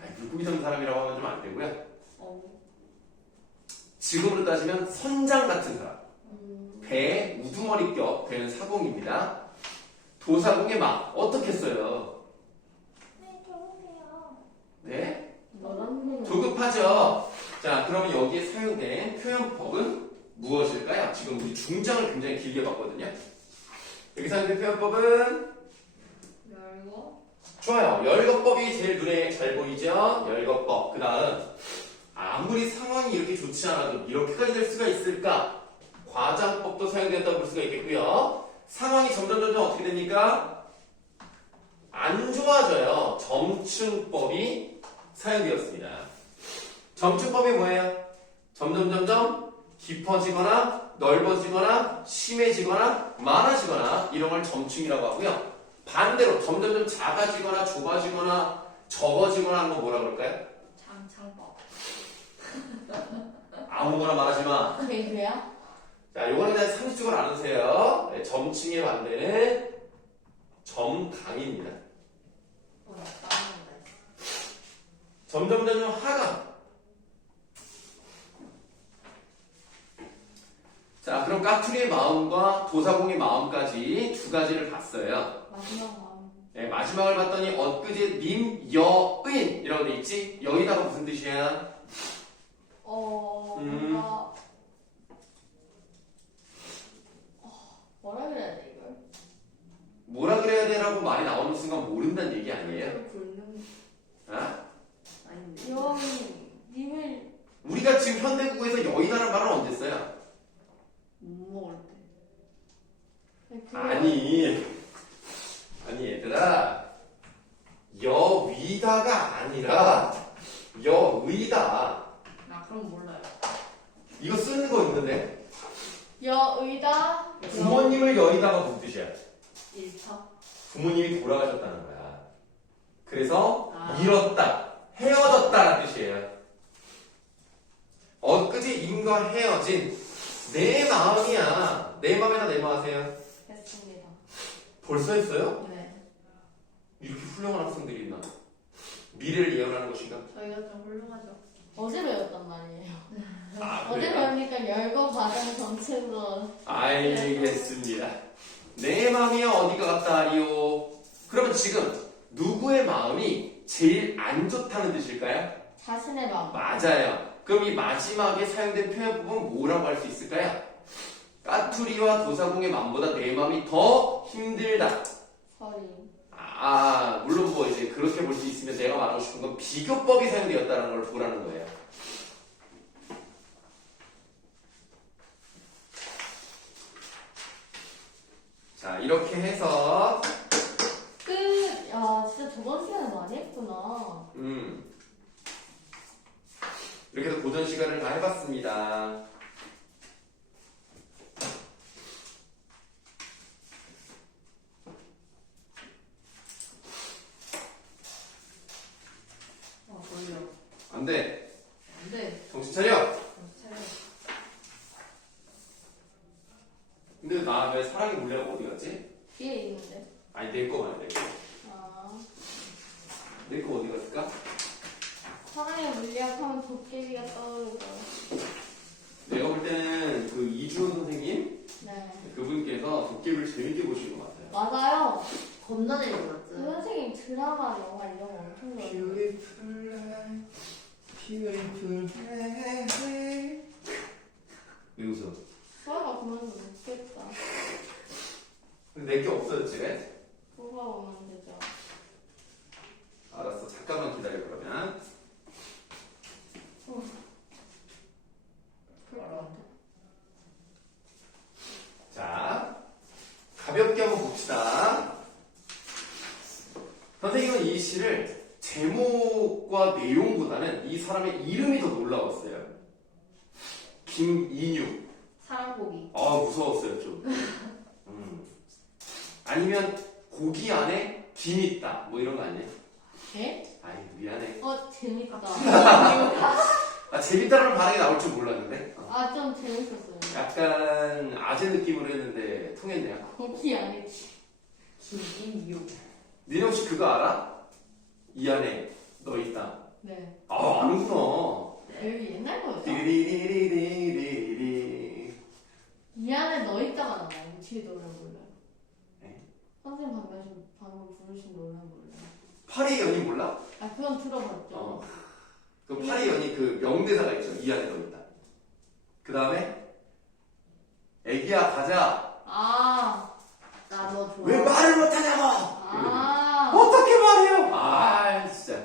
아니, 물고기 잡는 사람이라고 하면 좀 안 되고요. 어. 지금으로 따지면 선장 같은 사람. 배 우두머리격 되는 사공입니다. 도사공의 마 어떻게 써요? 네, 좋으세요. 네? 너랑 조급하죠. 자, 그러면 여기에 사용된 표현법은 무엇일까요? 지금 우리 중장을 굉장히 길게 봤거든요. 여기 사용된 표현법은 열고. 좋아요. 열거법이 제일 눈에 잘 보이죠? 열거법. 그 다음 아무리 상황이 이렇게 좋지 않아도 이렇게까지 될 수가 있을까? 과장법도 사용된다고 볼 수가 있겠고요. 상황이 점점 어떻게 됩니까? 안 좋아져요. 점층법이 사용되었습니다. 점층법이 뭐예요? 점점 깊어지거나 넓어지거나 심해지거나 많아지거나 이런 걸 점층이라고 하고요. 반대로 점점 작아지거나 좁아지거나 적어지거나 하는 거 뭐라 그럴까요? 장창법. 아무거나 말하지 마. 그게 돼요? 자, 요거는 그냥 상식적으로 아세요. 네, 점층의 반대는 점강입니다. 나 까먹는다. 점점 하강. 자, 그럼 까투리의 마음과 도사공의 마음까지 두 가지를 봤어요. 마지막 마음. 네, 마지막을 봤더니 엊그제 님 여인이라고 돼 있지? 여인하고 무슨 뜻이야? 뭔가 뭐라 그래야 돼 이걸? 뭐라 그래야 되라고 말이 나오는 순간 모른다는 얘기 아니에요? 굴는. 아? 아닌데. 님을 우리가 지금 현대국어에서 여인하는 말은 언제 써요? 못 먹을 때. 아니 얘들아, 여위다가 아니라 여의다. 나 그럼 몰라요. 이거 쓰는 거 있는데 여의다. 부모님을 여의다가 무슨 뜻이야? 1차. 부모님이 돌아가셨다는 거야. 그래서 아. 잃었다, 헤어졌다는 뜻이에요. 엊그제 임과 헤어진 내 마음이야. 내 마음에다 네모하세요. 했습니다. 벌써 했어요? 네. 이렇게 훌륭한 학생들이 있나? 미래를 예언하는 것인가? 저희가 좀 훌륭하죠. 어제 배웠단 말이에요. 아, 어제 그래요? 배우니까 열거 과정 전체도 알겠습니다. 내 마음이 어디가 같다리요? 그러면 지금 누구의 마음이 제일 안 좋다는 뜻일까요? 자신의 마음. 맞아요. 그럼 이 마지막에 사용된 표현법은 뭐라고 할 수 있을까요? 까투리와 도사공의 마음보다 내 마음이 더 힘들다. 서리. 물론 뭐 이제 그렇게 볼 수 있으면 내가 말하고 싶은 건 비교법이 사용되었다는 걸 보라는 거예요. 자, 이렇게 해서 끝. 야, 진짜 저번 시간에 많이 했구나. 이렇게 해서 고전 시간을 다 해봤습니다. 걸려. 안 돼. 안 돼. 정신 차려. 정신 차려. 근데 나 왜 사랑의 물레가 어디 갔지? 뒤에 있는데. 아니, 내 거 말이야, 내 거. 아. 내 거 어디 갔을까? 사랑의 물리학하면 도깨비가 떠오르죠. 내가 볼 때는 그 이주호 선생님? 네. 그분께서 도깨비를 재밌게 보신 것 같아요. 맞아요. 겁나 그 재밌었죠. 선생님 드라마, 영화 이런 거 엄청 좋아해요. Beautiful life, beautiful life. 왜 웃어? 수아가 보면서 웃겠다. 근데 내게 없어졌지, 왜? 그거 보면 되죠. 알았어, 잠깐만 기다려, 그러면. 자, 가볍게 한번 봅시다. ABC를 제목과 내용보다는 이 사람의 이름이 더 놀라웠어요. 김인육. 사람 고기. 아, 무서웠어요, 좀. 아니면 고기 안에 김 있다. 뭐 이런 거 아니에요? 예? 아이, 미안해. 재밌다. 아, 재밌다라는 반응이 나올 줄 몰랐는데. 좀 재밌었어요. 약간 아재 느낌으로 했는데 통했네요. 고기 안에 김인육. 니네 혹시 그거 알아? 이 안에 너 있다. 네. 아, 아는구나. 여기 옛날 거였죠? 띠리리리리리리리. 이 안에 너 있다가 나와요. 뒤에 노래 몰라요. 네? 선생님 방금 부르신 노래 몰라요. 파리의 연이 몰라? 그건 들어봤죠. 그 파리의 연이 그 명대사가 있죠. 이 안에 너 있다. 그 다음에 애기야 가자. 나 너 좋아. 왜 말을 못하냐고. 어떻게 말해요? 진짜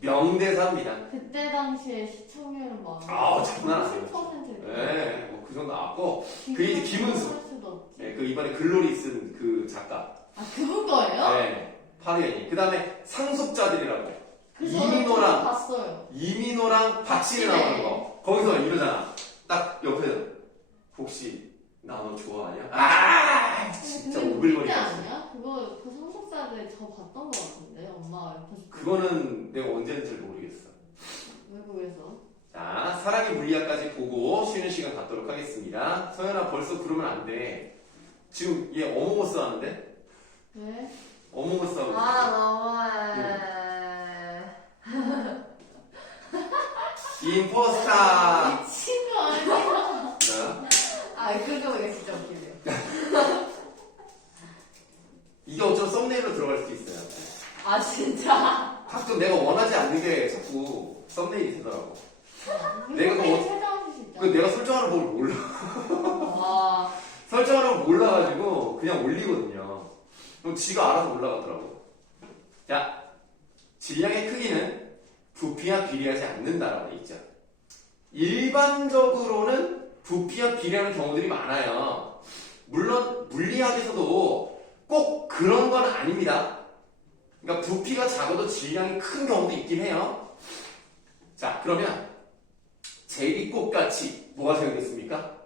명대사입니다. 그때 당시에 시청률은 막 장난 아니에요. 10%. 네, 뭐 그 정도 나왔고. 그 이제 김은수. 할 수도 없지. 네, 그 이번에 글로리 쓴 그 작가. 그분 거예요? 네, 파리연이. 그 다음에 상속자들이라고. 저는 봤어요. 이민호랑 박신혜 나오는 거. 거기서 이러잖아. 딱 옆에서 혹시 나 너 좋아하냐? 진짜 그게 오글거리네. 아니야? 그거 그 상속자들 저 봤던 거 같은데 엄마가 옆에서. 그거는 내가 언제 했는지 모르겠어. 외국에서. 자, 사랑의 물리학까지 보고 쉬는 시간 갖도록 하겠습니다. 서연아, 벌써 그러면 안 돼. 지금 얘 어몽어스 하는데? 왜? 어몽어스 하고 있어. 너무해. 임포스타. 미친 거 아니야? 자, 그거 이거 진짜 웃기네요. 이게 어쩌면 썸네일로 들어갈 수도 있어요. 진짜? 가끔 내가 원하지 않는 게 자꾸 썸네일이 되더라고. 내가 그거 내가 설정하는 법을 몰라. 설정하는 걸 몰라가지고 그냥 올리거든요. 그럼 지가 알아서 올라가더라고. 자, 질량의 크기는 부피와 비례하지 않는다라고 돼 있죠. 일반적으로는 부피와 비례하는 경우들이 많아요. 물론 물리학에서도 꼭 그런 건 아닙니다. 그러니까 부피가 작아도 질량이 큰 경우도 있긴 해요. 자, 그러면 제비꽃같이 뭐가 생겼습니까?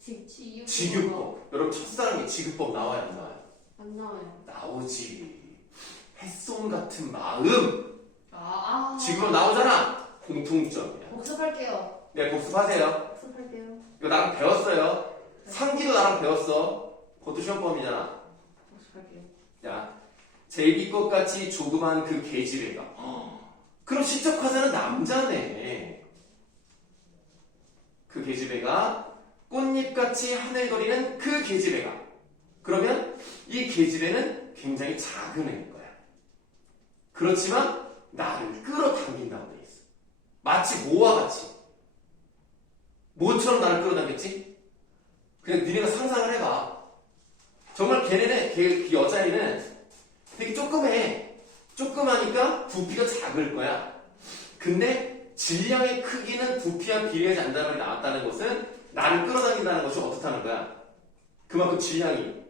지규법. 여러분 첫사랑에 지규법 나와요, 안 나와요? 안 나와요. 나오지. 햇솜 같은 마음. 지금 나오잖아. 공통점이야. 복습할게요. 네, 복습하세요. 복습할게요. 이거 나랑 배웠어요. 상기도 나랑 배웠어. 그것도 시험범위잖아. 복습할게요. 자, 제비꽃같이 조그만 그 계집애가. 그럼 시적 화자는 남자네. 그 계집애가 꽃잎같이 하늘거리는 그 계집애가. 그러면 이 계집애는 굉장히 작은 애일 거야. 그렇지만 나를 끌어당긴다고 돼 있어. 마치 뭐와 같이. 뭐처럼 나를 끌어당겼지? 그냥 니네가 상상을 해봐. 정말 걔네는, 그 여자애는 되게 조그매. 조그마니까 부피가 작을 거야. 근데 질량의 크기는 부피와 비례하지 않는다는 말이 나왔다는 것은 나를 끌어당긴다는 것이 어떻다는 거야? 그만큼 질량이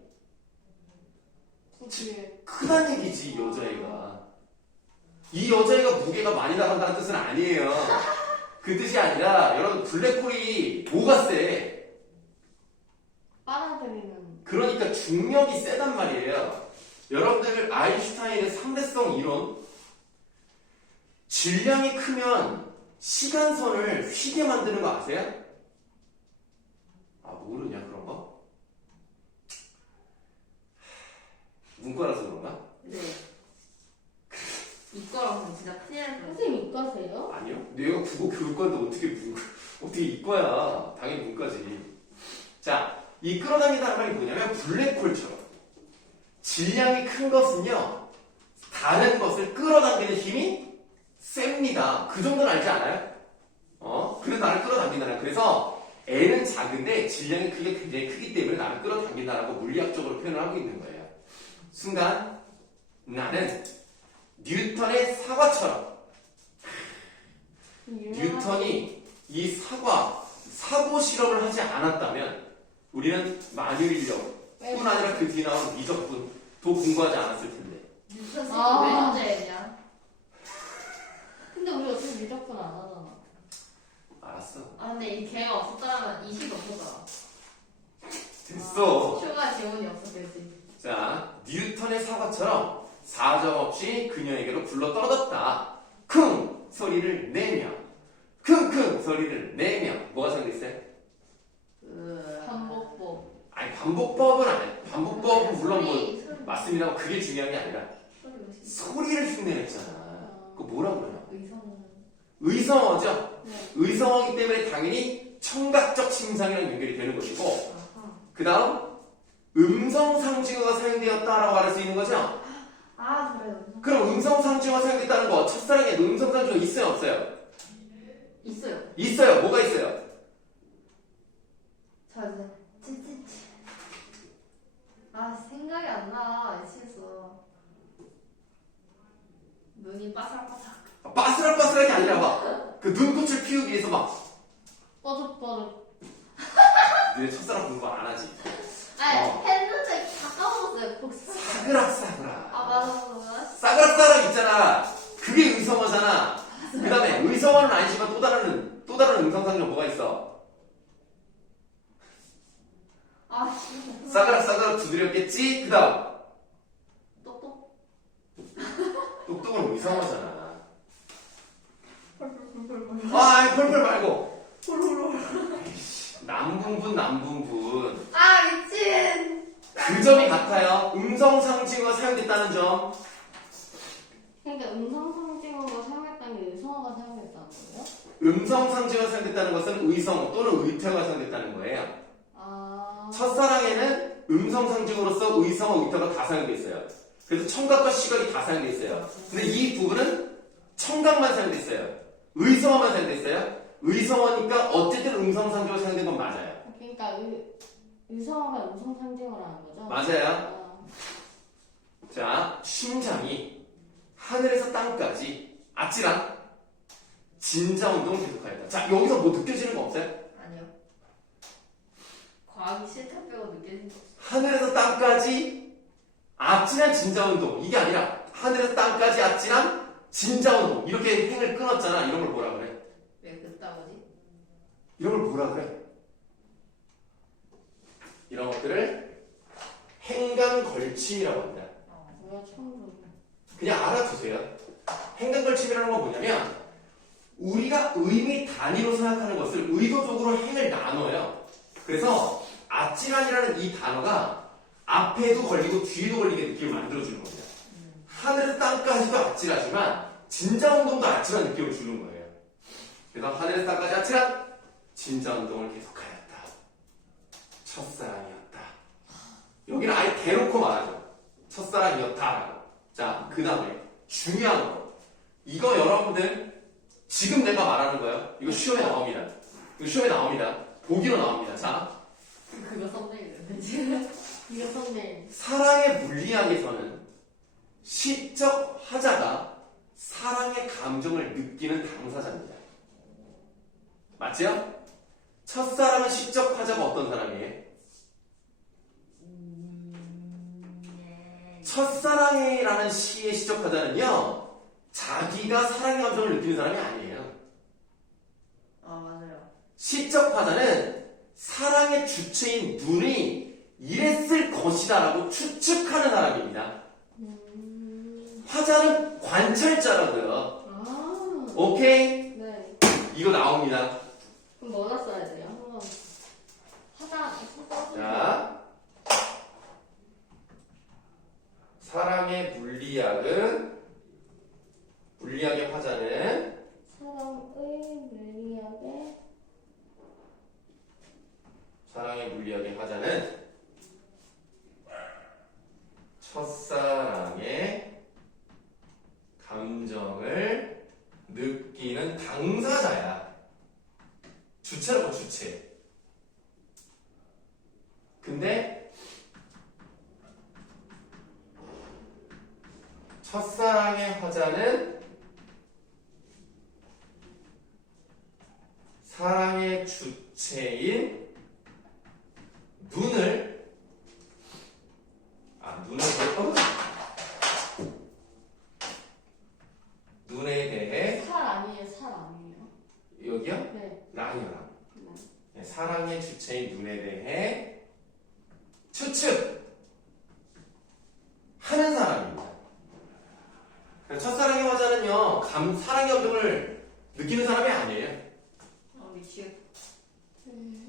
크다는 얘기지, 이 여자애가. 이 여자애가 무게가 많이 나간다는 뜻은 아니에요. 그 뜻이 아니라 여러분 블랙홀이 뭐가 세? 빨아들이는. 그러니까 중력이 세단 말이에요. 여러분들 아인슈타인의 상대성 이론, 질량이 크면 시간선을 휘게 만드는 거 아세요? 모르냐 그런 거? 문과라서 그런가? 네. 이과라서 진짜 큰일 날 뻔했어요. 선생님 이과세요? 아니요. 내가 국어 교육과인데 어떻게 이과야? 당연히 문과지. 자, 이 끌어당긴다는 말이 뭐냐면 블랙홀처럼 질량이 큰 것은요 다른 것을 끌어당기는 힘이 셉니다. 그 정도는 알지 않아요? 그래서 나를 끌어당긴다는. 그래서 L은 작은데 질량의 크기가 굉장히 크기 때문에 나를 끌어당긴다라고 물리학적으로 표현을 하고 있는 거예요. 순간 나는 뉴턴의 사과처럼 뉴턴이 이 사고 실험을 하지 않았다면 우리는 만유인력뿐 아니라 그 뒤에 나온 미적분도 공부하지 않았을 텐데. 선생님 아. 왜 남자애냐? 근데 우리 어차피 미적분 안 하잖아. 알았어. 아 근데 이 걔가 없었다면 이식이 없었잖아. 됐어. 추가 지원이 없었겠지. 자, 뉴턴의 사과처럼 사정없이 그녀에게로 굴러 떨어졌다. 쿵 소리를 내며 킁킁 소리를 내며 뭐가 생겼어요? 반복법. 아니 반복법은 아니야. 반복법은 물론 뭐 소리. 맞습니다. 그게 중요한 게 아니라 소리 뭐지? 소리를 흉내냈잖아. 그거 뭐라고 그러냐? 의성. 의성어죠. 네. 의성어이기 때문에 당연히 청각적 침상이랑 연결이 되는 것이고 아하. 그 다음 음성상징어가 사용되었다라고 말할 수 있는 거죠. 아 그래요. 그럼 음성상징어가 사용됐다는 거 첫사랑에 음성상징어 있어요 없어요? 있어요. 있어요. 뭐가 있어요? 자 이제 찌찌찌. 아 생각이 안 나. 미치겠어. 눈이 바삭바삭. 빠스락빠스락이 아니라 막 그 눈꽃을 피우기 위해서 막 뻐득뻐득. 내 첫사랑 공부 안 하지. 아니 어. 했는데 다 까먹었어요. 복습. 싸그락싸그락. 아 맞아. 싸그락싸그락 있잖아. 그게 의성어잖아. 그 다음에 의성어는 아니지만 또 다른 음성상징어 뭐가 있어? 아 진짜. 싸그락싸그락 두드렸겠지? 그 다음 똑똑. 똑똑은 의성어잖아. 펄펄펄펄. 아이 펄펄 말고 홀홀홀. 남분분 아 미친. 그 점이 같아요. 음성상징어가 사용됐다는 점. 그러니까 음성상징어가 사용했다는 게 의성어가 사용했다는 거예요? 음성상징어가 사용됐다는 것은 의성어 또는 의태어가 사용됐다는 거예요. 아. 첫사랑에는 음성상징어로서 의성어, 의태어가 다 사용돼 있어요. 그래서 청각과 시각이 다 사용돼 있어요. 근데 이 부분은 청각만 사용돼 있어요. 의성어만 사용돼 있어요. 의성어니까 어쨌든 음성상징어가 사용된 건 맞아요. 그러니까 의성어가 음성상징어라는 거죠? 맞아요. 아. 자, 심장이 하늘에서 땅까지 아찔한 진자운동을 계속하였다. 자, 여기서 뭐 느껴지는 거 없어요? 아니요. 과학이 싫다 빼고 느껴진 거 없어. 하늘에서 땅까지 아찔한 진자운동. 이게 아니라 하늘에서 땅까지 아찔한 진자운동. 이렇게 행을 끊었잖아. 이런 걸 뭐라 그래? 왜 그따구지? 이런 걸 뭐라 그래? 이런 것들을 행간걸침이라고 합니다. 뭐야 처음 들어. 그냥 알아두세요. 행간걸침이라는 건 뭐냐면 우리가 의미 단위로 생각하는 것을 의도적으로 행을 나눠요. 그래서 아찔한이라는 이 단어가 앞에도 걸리고 뒤에도 걸리게 느낌을 만들어주는 겁니다. 하늘에서 땅까지도 아찔하지만 진자운동도 아찔한 느낌을 주는 거예요. 그래서 하늘에서 땅까지 아찔한 진자운동을 계속하였다. 첫사랑이었다. 여기는 아예 대놓고 말하죠. 첫사랑이었다라고. 자, 그 다음에 중요한 거. 이거 여러분들 지금 내가 말하는 거예요. 이거 시험에 나옵니다. 이거 시험에 나옵니다. 보기로 나옵니다. 자, 그거 썸네일인데 지금. 이거 선배. 사랑의 물리학에서는 시적 화자가 사랑의 감정을 느끼는 당사자입니다. 맞죠? 첫사랑은 시적 화자가 어떤 사람이에요? 네. 첫사랑이라는 시의 시적 화자는요, 자기가 사랑의 감정을 느끼는 사람이 아니에요. 아 맞아요. 시적 화자는 사랑의 주체인 눈이 이랬을 것이다라고 추측하는 사람입니다. 화자는 관찰자라고요. 아. 오케이? 네. 이거 나옵니다. 그럼 뭐다 써야 돼요? 한번 하다. 자, 사랑의 물리학의 화자는 사람의 물리학의 첫사랑의 감정을 느끼는 당사자야. 주체라고 주체. 근데 첫사랑의 화자는 사랑의 주체인 눈을 사랑의 감정을 느끼는 사람이 아니에요. 미치겠다.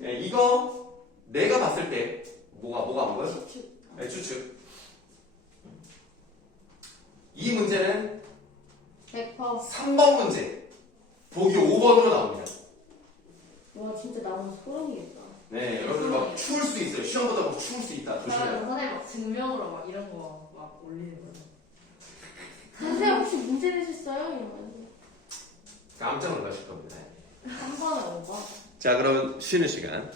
예, 이거 내가 봤을 때 뭐가 온 거예요? 추측. 네, 추측. 이 문제는 100%. 3번 문제 보기 5번으로 나옵니다. 와 진짜 나오면 소름이겠다. 네, 여러분들 막 추울 수 있어요. 시험보다 막 추울 수 있다. 그러면 조심해요. 선생님 막 증명으로 막 이런 거 막 올리는 거예요. 선생님 혹시 문제 내셨어요? 이러면서 깜짝 놀라실 겁니다. 한 번에 오버. 자, 그럼 쉬는 시간.